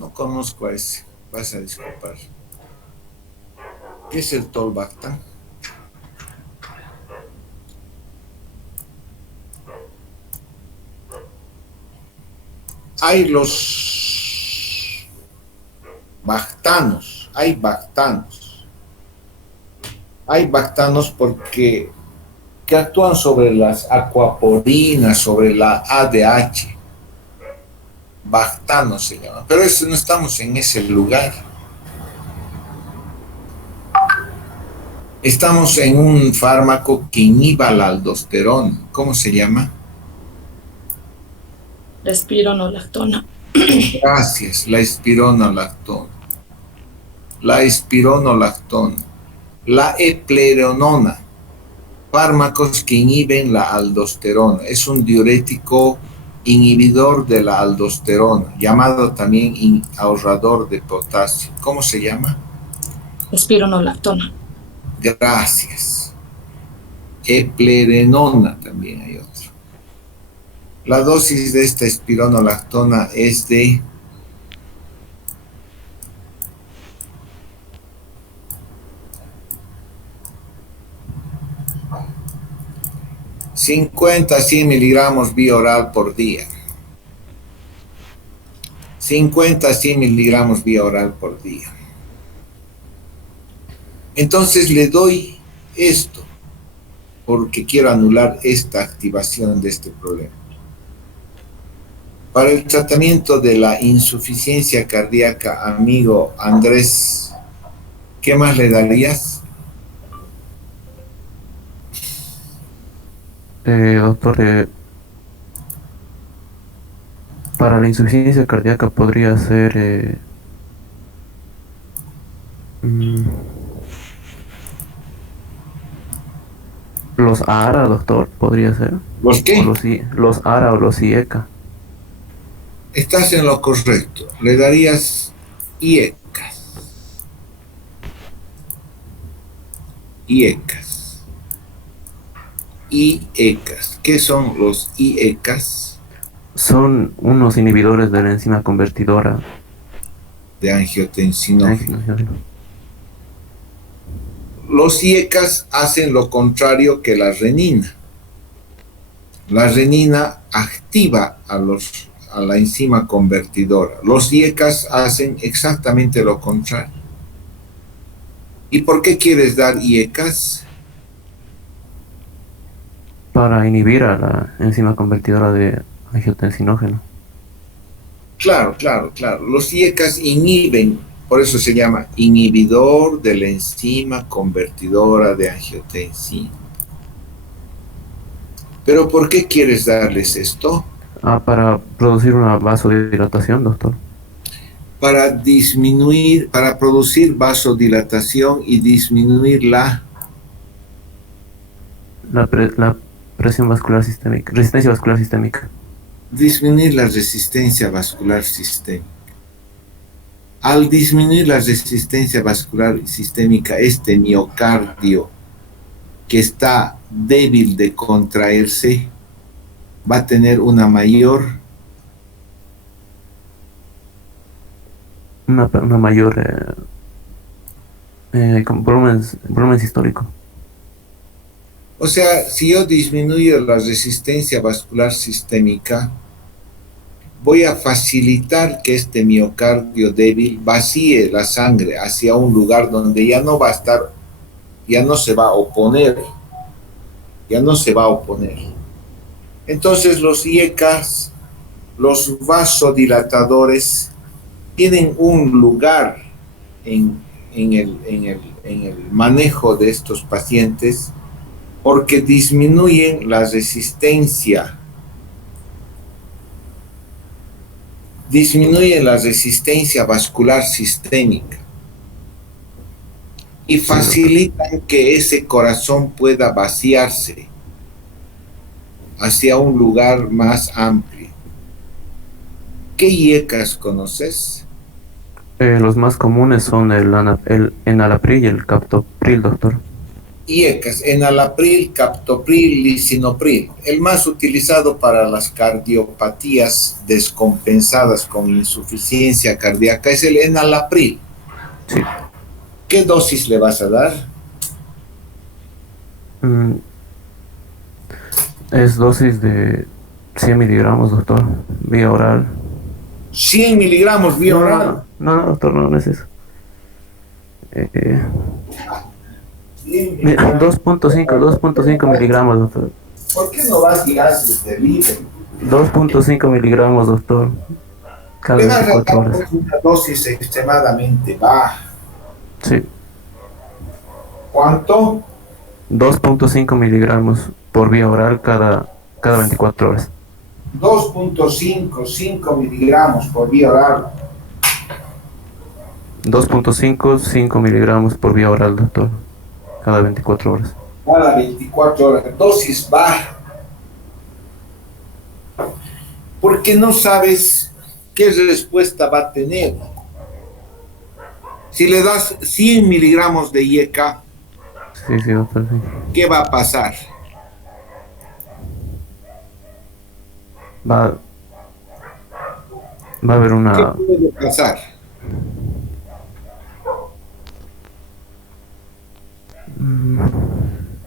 No conozco a ese, vas a disculpar. ¿Qué es el tolbactam? Hay los bactanos, hay bactanos. Hay bactanos porque que actúan sobre las acuaporinas, sobre la ADH. Bactano se llama, pero eso, no estamos en ese lugar. Estamos en un fármaco que inhiba la aldosterona. ¿Cómo se llama? La espironolactona. Gracias, la espironolactona. La espironolactona. La eplerenona. Fármacos que inhiben la aldosterona. Es un diurético inhibidor de la aldosterona, llamado también ahorrador de potasio. ¿Cómo se llama? Espironolactona. Gracias. Eplerenona también hay otro. La dosis de esta espironolactona es de 50 a 100 miligramos vía oral por día. 50 a 100 miligramos vía oral por día. Entonces le doy esto porque quiero anular esta activación de este problema. Para el tratamiento de la insuficiencia cardíaca, amigo Andrés, ¿qué más le darías? Doctor, para la insuficiencia cardíaca podría ser Los ARA, doctor, podría ser. ¿Los O qué? los ARA o los IECA. Estás en lo correcto. Le darías IECAS. IECAS. IECAS. ¿Qué son los IECAS? Son unos inhibidores de la enzima convertidora. De angiotensinógeno. Los IECAS hacen lo contrario que la renina. La renina activa a la enzima convertidora. Los IECAS hacen exactamente lo contrario. ¿Y por qué quieres dar IECAS? Para inhibir a la enzima convertidora de angiotensinógeno. Claro. Los IECAS inhiben, por eso se llama inhibidor de la enzima convertidora de angiotensina. ¿Pero por qué quieres darles esto? Para producir una vasodilatación, doctor. Para producir vasodilatación y disminuir la Presión vascular sistémica, resistencia vascular sistémica. disminuir la resistencia vascular sistémica. Al disminuir la resistencia vascular sistémica, este miocardio que está débil de contraerse va a tener una mayor volumen sistólico. O sea, si yo disminuyo la resistencia vascular sistémica, voy a facilitar que este miocardio débil vacíe la sangre hacia un lugar donde ya no va a estar, ya no se va a oponer. Entonces los IECAS, los vasodilatadores, tienen un lugar en el manejo de estos pacientes porque disminuyen la resistencia vascular sistémica y facilitan que ese corazón pueda vaciarse hacia un lugar más amplio. ¿Qué IECAS conoces? Los más comunes son el enalapril y el captopril, doctor. IECAS, enalapril, captopril, lisinopril. El más utilizado para las cardiopatías descompensadas con insuficiencia cardíaca es el enalapril. Sí. ¿Qué dosis le vas a dar? Es dosis de 100 miligramos, doctor, vía oral. 100 miligramos vía oral. No, doctor, no es eso. 2.5 miligramos, doctor. ¿Por qué no vas y haces delivery? 2.5 miligramos, doctor, cada Le vas a 24 dar horas. una dosis extremadamente baja. Sí, ¿Cuánto? 2.5 miligramos por vía oral cada 24 horas. 2.5, 5 miligramos por vía oral. 2.5, 5 miligramos por vía oral, doctor, cada 24 horas. Cada 24 horas. Dosis baja. Porque no sabes qué respuesta va a tener. Si le das 100 miligramos de IECA, Sí, doctor, sí. ¿qué va a pasar? Va a haber ¿Qué una... puede pasar?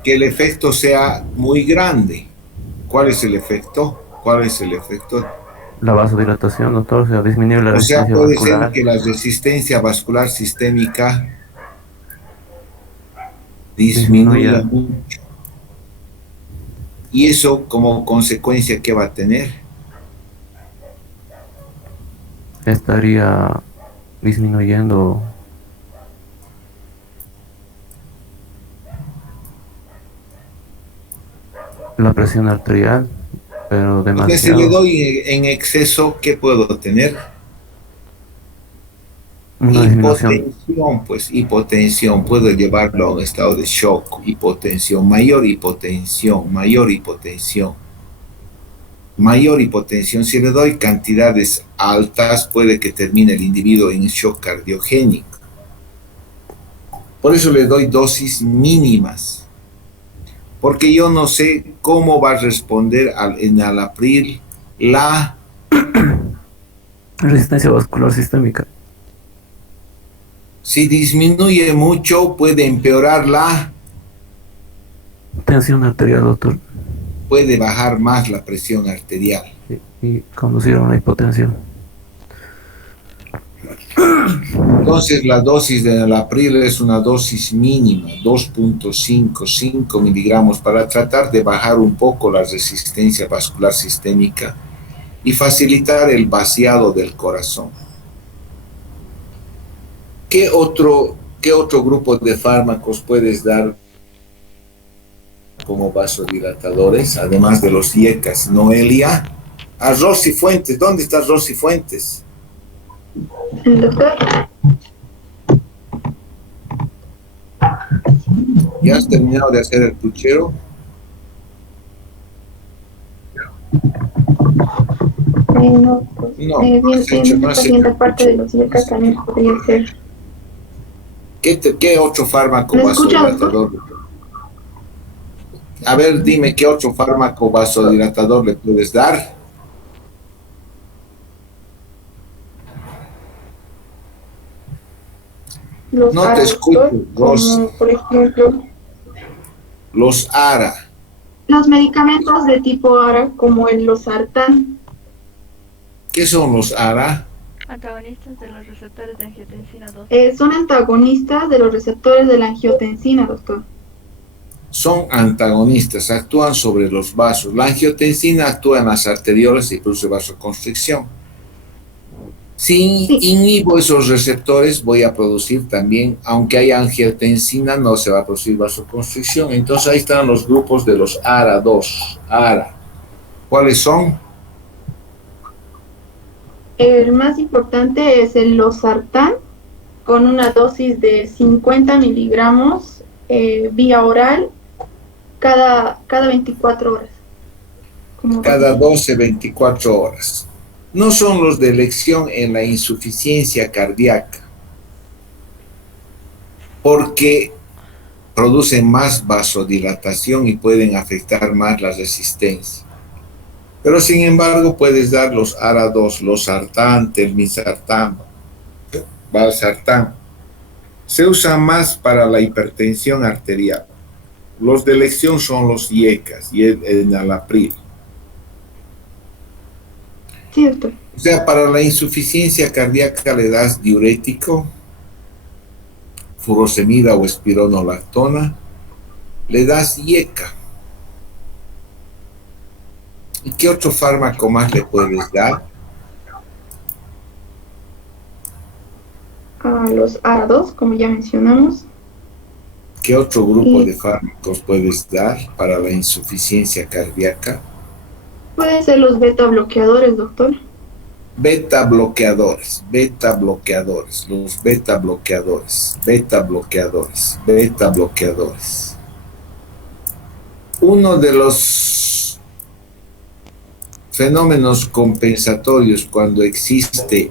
Que el efecto sea muy grande. ¿Cuál es el efecto? La vasodilatación, doctor, o sea, disminuir la O sea, resistencia puede vascular. ser que la resistencia vascular sistémica disminuya mucho. Y eso como consecuencia, ¿qué va a tener? Estaría disminuyendo la presión arterial, pero Entonces, si demasiado. le doy en exceso, ¿qué puedo tener? Una disminución. Hipotensión, pues hipotensión, puedo llevarlo a un estado de shock, hipotensión, mayor hipotensión, mayor hipotensión, mayor hipotensión. Si le doy cantidades altas, puede que termine el individuo en shock cardiogénico. Por eso le doy dosis mínimas, porque yo no sé cómo va a responder en enalapril la Resistencia vascular sistémica. Si disminuye mucho, puede empeorar Tensión arterial, doctor. puede bajar más la presión arterial. Y conducir a una hipotensión. Entonces la dosis de enalapril es una dosis mínima, 2.5, 5 miligramos, para tratar de bajar un poco la resistencia vascular sistémica y facilitar el vaciado del corazón. ¿Qué otro grupo de fármacos puedes dar como vasodilatadores, además de los IECAS? Noelia. A Rosy Fuentes. ¿Dónde está Rosy Fuentes? El doctor. ¿Ya has terminado de hacer el puchero? No, pues, No, bien, has hecho, no la has hecho siguiente el parte de puchero. los IECA también podría ser. ¿Qué otro fármaco ¿Me escuchas? vasodilatador? A ver, dime, ¿qué otro fármaco vasodilatador le puedes dar? Los No te ARA, escucho, doctor, Ros. como por ejemplo Los ARA. los medicamentos de tipo ARA como el losartán. ¿Qué son los ARA? Antagonistas de los receptores de angiotensina 2. Son antagonistas de los receptores de la angiotensina, doctor. Son antagonistas, actúan sobre los vasos. La angiotensina actúa en las arteriolas y produce vasoconstricción. Si Sí. inhibo esos receptores, voy a producir también, aunque haya angiotensina, no se va a producir vasoconstricción. Entonces ahí están los grupos de los ARA2. ARA. ¿Cuáles son? El más importante es el losartán con una dosis de 50 miligramos vía oral cada 24 horas. Como Cada 12, 24 horas. No son los de elección en la insuficiencia cardíaca, porque producen más vasodilatación y pueden afectar más la resistencia. Pero sin embargo puedes dar los ARA2, losartán, telmisartán, valsartán. Se usa más para la hipertensión arterial. Los de elección son los IECAS y el enalapril. Cierto. O sea, para la insuficiencia cardíaca le das diurético, furosemida o espironolactona, le das IECA. ¿Y qué otro fármaco más le puedes dar? A los ARA2, como ya mencionamos. ¿Qué otro grupo de fármacos puedes dar para la insuficiencia cardíaca? Pueden ser los beta bloqueadores, doctor. Beta bloqueadores, los beta bloqueadores, beta bloqueadores, beta bloqueadores. Uno de los fenómenos compensatorios cuando existe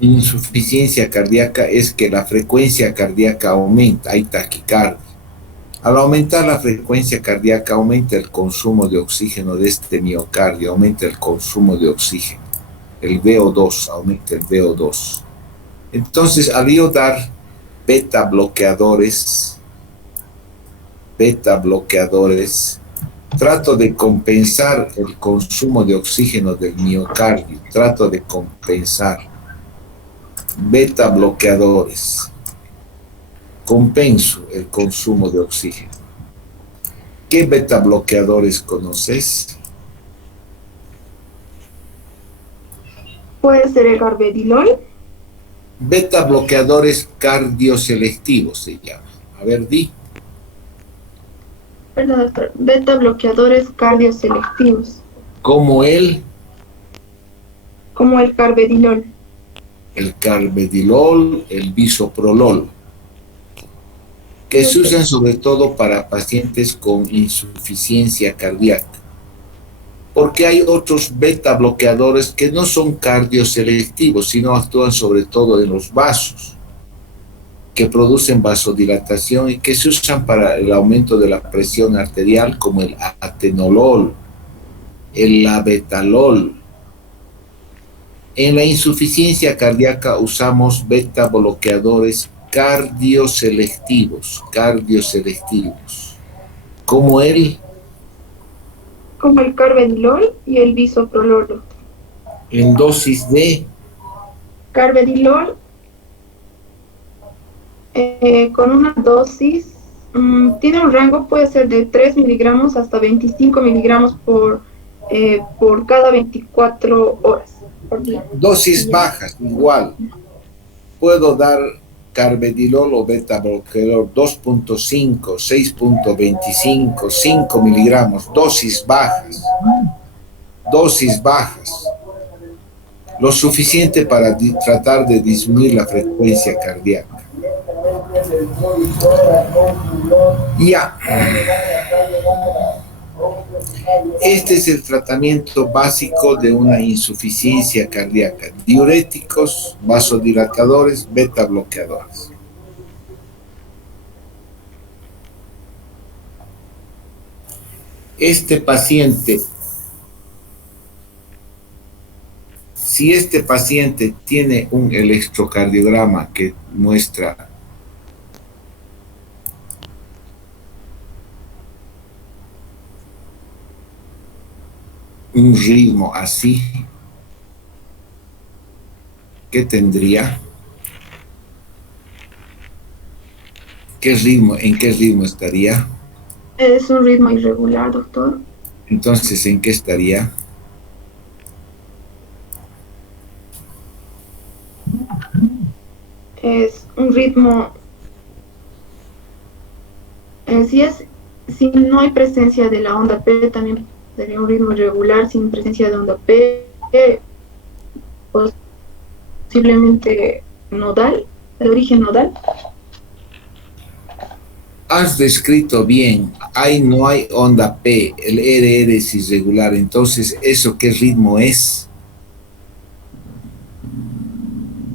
insuficiencia cardíaca es que la frecuencia cardíaca aumenta, hay taquicardia. Al aumentar la frecuencia cardíaca aumenta el consumo de oxígeno de este miocardio, aumenta el consumo de oxígeno, el VO2, aumenta el VO2. Entonces, al yo dar beta bloqueadores, trato de compensar el consumo de oxígeno del miocardio, trato de compensar. Beta bloqueadores. Compenso el consumo de oxígeno. ¿Qué beta bloqueadores conoces? Puede ser el carvedilol. Beta bloqueadores cardioselectivos se llama. A ver, di. Perdón, doctor. Beta bloqueadores cardioselectivos. Como el Como el carvedilol. el carvedilol, el bisoprolol, que se usan sobre todo para pacientes con insuficiencia cardíaca, porque hay otros beta bloqueadores que no son cardioselectivos, sino actúan sobre todo en los vasos, que producen vasodilatación y que se usan para el aumento de la presión arterial, como el atenolol, el labetalol. En la insuficiencia cardíaca usamos beta bloqueadores cardioselectivos, como como el carvedilol y el bisoprolol. en dosis de Carvedilol con una dosis, tiene un rango, puede ser de 3 miligramos hasta 25 miligramos por cada 24 horas por día. dosis bajas, igual. Puedo dar carvedilol o beta bloqueador 2.5, 6.25, 5 miligramos, dosis bajas. Lo suficiente para tratar de disminuir la frecuencia cardíaca. Ya. Este es el tratamiento básico de una insuficiencia cardíaca: diuréticos, vasodilatadores, beta bloqueadores. Si este paciente tiene un electrocardiograma que muestra un ritmo así, ¿qué tendría? ¿En qué ritmo estaría? Es un ritmo irregular, doctor. Entonces, ¿en qué estaría? Es un ritmo, si no hay presencia de la onda P, también sería un ritmo irregular. Sin presencia de onda P, posiblemente nodal, de origen nodal. Has descrito bien, no hay onda P, el RR es irregular, entonces, ¿eso qué ritmo es?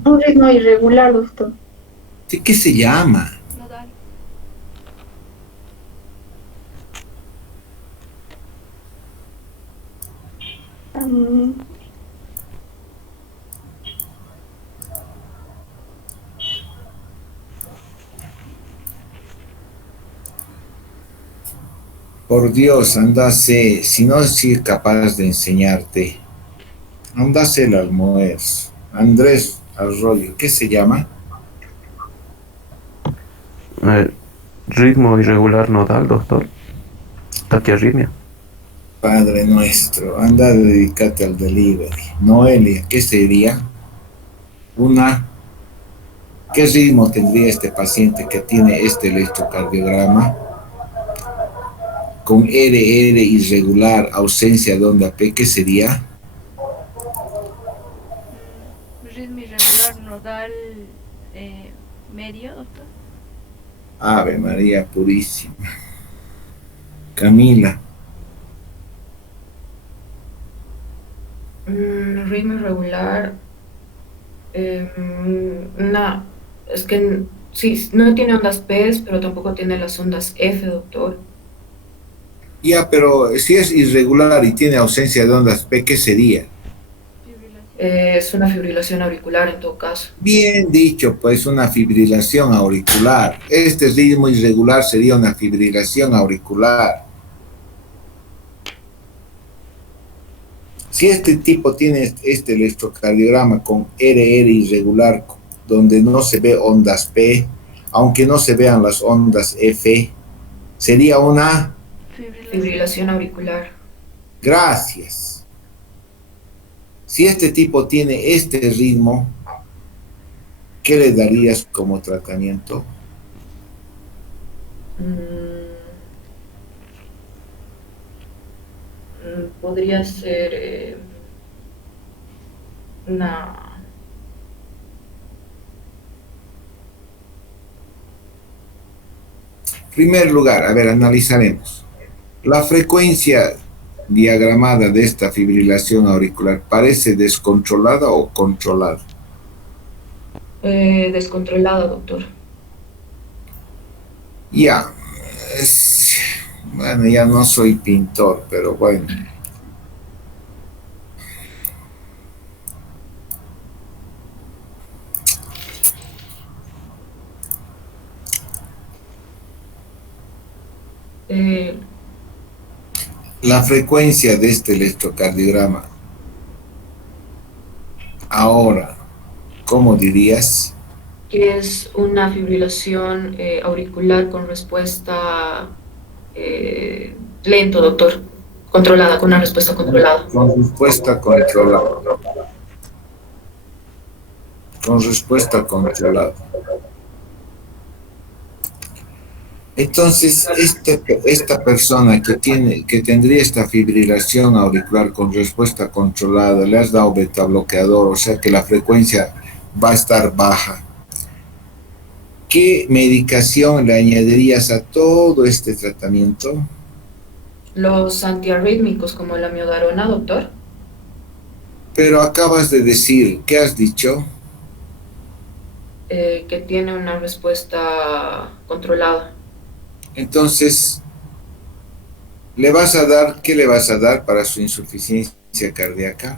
Un ritmo irregular, doctor. ¿De qué se llama? Nodal. Mm, Por Dios, andase, si no soy capaz de enseñarte, andase el almuerzo. Andrés Arroyo, ¿qué se llama? Ritmo irregular nodal, doctor. Taquiarritmia. Padre nuestro, anda, dedícate al delivery. Noelia, ¿qué sería? ¿Qué ritmo tendría este paciente que tiene este electrocardiograma? Con RR irregular, ausencia de onda P, ¿qué sería? Ritmo irregular nodal medio, doctor. Ave María Purísima. Camila. Ritmo irregular. Es que sí, no tiene ondas P, pero tampoco tiene las ondas F, doctor. Ya, pero si es irregular y tiene ausencia de ondas P, ¿qué sería? Es una fibrilación auricular en todo caso. Bien dicho, pues una fibrilación auricular. Este ritmo irregular sería una fibrilación auricular. Si este tipo tiene este electrocardiograma con RR irregular, donde no se ve ondas P, aunque no se vean las ondas F, sería una Fibrilación auricular. Gracias. Si este tipo tiene este ritmo, ¿qué le darías como tratamiento? Podría ser una Primer lugar, a ver, analizaremos. La frecuencia diagramada de esta fibrilación auricular, ¿parece descontrolada o controlada? Descontrolada, doctor. Ya, bueno, ya no soy pintor, pero bueno. La frecuencia de este electrocardiograma, ahora, ¿cómo dirías? Que es una fibrilación auricular con respuesta lento, doctor. Controlada, con una respuesta controlada. Con respuesta controlada. Con respuesta controlada. Entonces, esta persona que tendría esta fibrilación auricular con respuesta controlada, le has dado beta bloqueador, o sea que la frecuencia va a estar baja. ¿Qué medicación le añadirías a todo este tratamiento? Los antiarrítmicos como la amiodarona, doctor. Pero acabas de decir, ¿qué has dicho? Que tiene una respuesta controlada. Entonces, ¿qué le vas a dar para su insuficiencia cardíaca?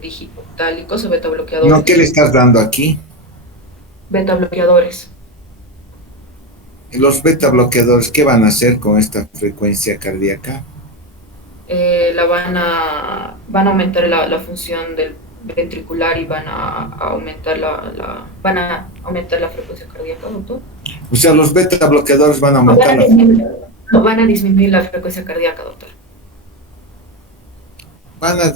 Digitálicos o beta bloqueadores. No, ¿qué le estás dando aquí? Beta bloqueadores. Los beta bloqueadores, ¿qué van a hacer con esta frecuencia cardíaca? Van a aumentar la función del ventricular y van a aumentar la frecuencia cardíaca, doctor. O sea, los beta bloqueadores van a aumentar Van a disminuir la frecuencia cardíaca, doctor. van a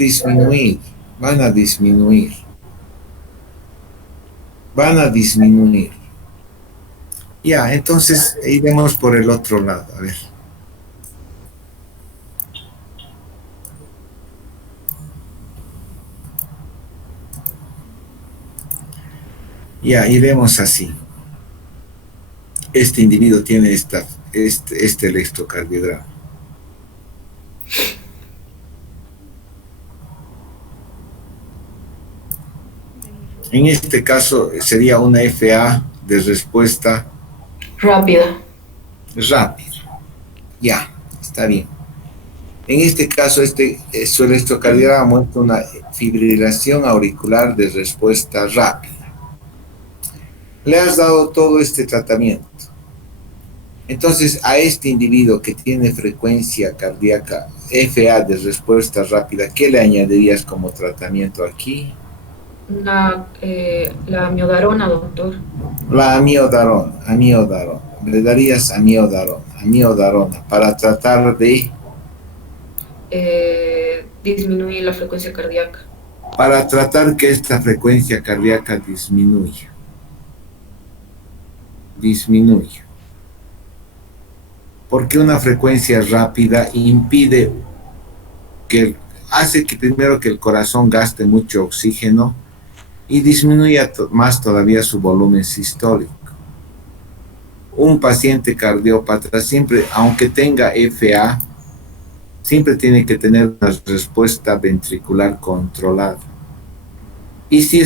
disminuir. Ya, entonces iremos por el otro lado, a ver. Ya, iremos así. Este individuo tiene este electrocardiograma. En este caso sería una FA de respuesta Rápida. rápida. Ya, está bien. En este caso, su electrocardiograma muestra una fibrilación auricular de respuesta rápida. Le has dado todo este tratamiento. Entonces, a este individuo que tiene frecuencia cardíaca FA de respuesta rápida, ¿qué le añadirías como tratamiento aquí? La amiodarona, doctor. La amiodarona. Le darías amiodarona para tratar de... Disminuir la frecuencia cardíaca. Para tratar que esta frecuencia cardíaca disminuya. Porque una frecuencia rápida hace que primero que el corazón gaste mucho oxígeno y disminuya más todavía su volumen sistólico. Un paciente cardiópata siempre, aunque tenga FA, siempre tiene que tener una respuesta ventricular controlada. Y si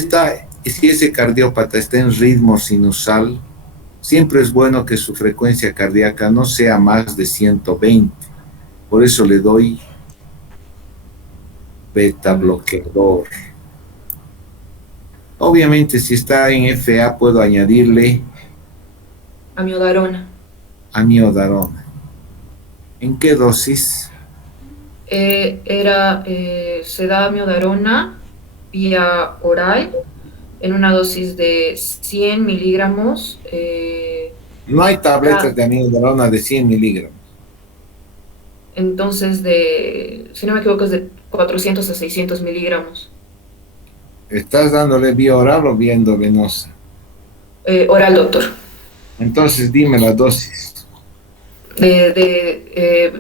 ese cardiópata está en ritmo sinusal, siempre es bueno que su frecuencia cardíaca no sea más de 120. Por eso le doy beta bloqueador. Obviamente, si está en FA, puedo añadirle Amiodarona. ¿En qué dosis? Se da amiodarona vía oral en una dosis de 100 miligramos. No hay tabletas de amiodarona de 100 miligramos. Entonces, si no me equivoco, es de 400 a 600 miligramos. ¿Estás dándole vía oral o vía endovenosa? Oral, doctor. Entonces dime la dosis.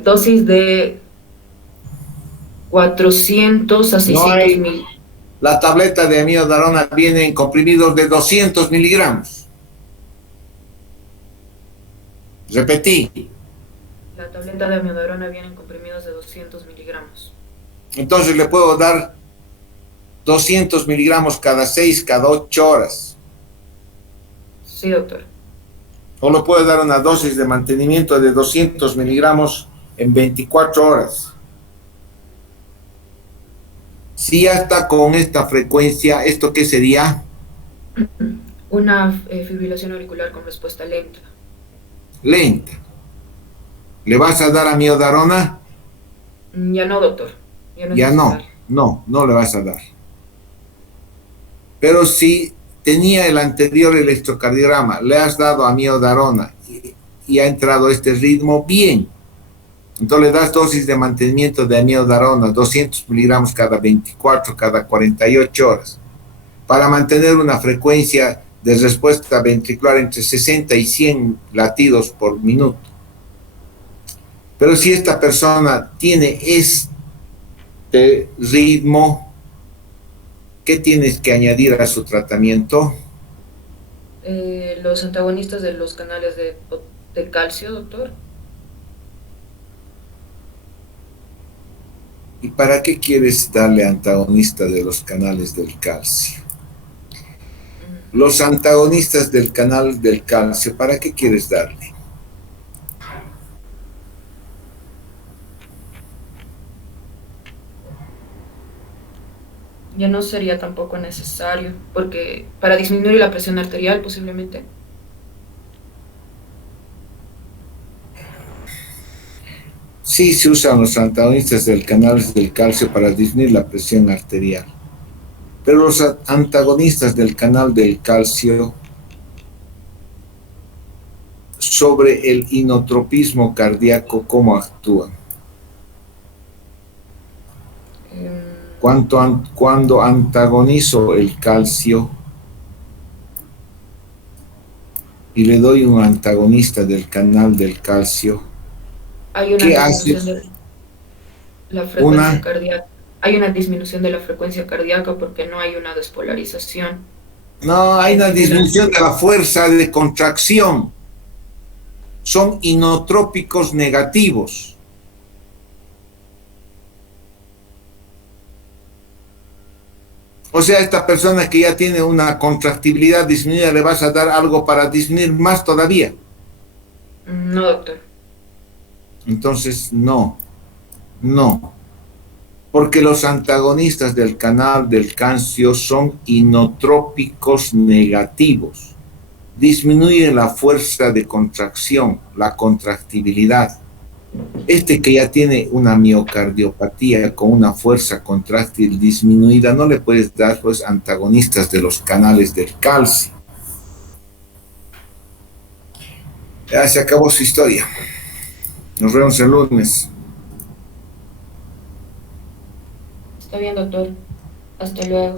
Dosis de 400 a 600 mil. La tableta de amiodarona viene en comprimidos de 200 miligramos. Repetí. La tableta de amiodarona viene en comprimidos de 200 miligramos. Entonces le puedo dar 200 miligramos cada 6, cada 8 horas. Sí, doctor. O le puedo dar una dosis de mantenimiento de 200 miligramos en 24 horas. Si ya está con esta frecuencia, ¿esto qué sería? Una fibrilación auricular con respuesta lenta. Lenta. ¿Le vas a dar amiodarona? Ya no, doctor. Ya no, no le vas a dar. Pero si tenía el anterior electrocardiograma, le has dado amiodarona y ha entrado este ritmo, bien. Entonces le das dosis de mantenimiento de amiodarona, 200 miligramos cada 24, cada 48 horas, para mantener una frecuencia de respuesta ventricular entre 60 y 100 latidos por minuto. Pero si esta persona tiene este ritmo, ¿qué tienes que añadir a su tratamiento? Los antagonistas de los canales de calcio, doctor. ¿Y para qué quieres darle antagonista de los canales del calcio? Los antagonistas del canal del calcio, ¿para qué quieres darle? Ya no sería tampoco necesario, porque para disminuir la presión arterial posiblemente. Sí, se usan los antagonistas del canal del calcio para disminuir la presión arterial. Pero los antagonistas del canal del calcio sobre el inotropismo cardíaco, ¿cómo actúan? Cuando antagonizo el calcio y le doy un antagonista del canal del calcio, hay una ¿qué hace? de la frecuencia cardíaca. Hay una disminución de la frecuencia cardíaca porque no hay una despolarización. No, hay una disminución de la fuerza de contracción. Son inotrópicos negativos. O sea, esta persona que ya tiene una contractibilidad disminuida, ¿le vas a dar algo para disminuir más todavía? No, doctor. Entonces, no. Porque los antagonistas del canal del calcio son inotrópicos negativos. Disminuyen la fuerza de contracción, la contractibilidad. Este que ya tiene una miocardiopatía con una fuerza contráctil disminuida, no le puedes dar pues antagonistas de los canales del calcio. Ya se acabó su historia. Nos vemos el lunes. Está bien, doctor. Hasta luego.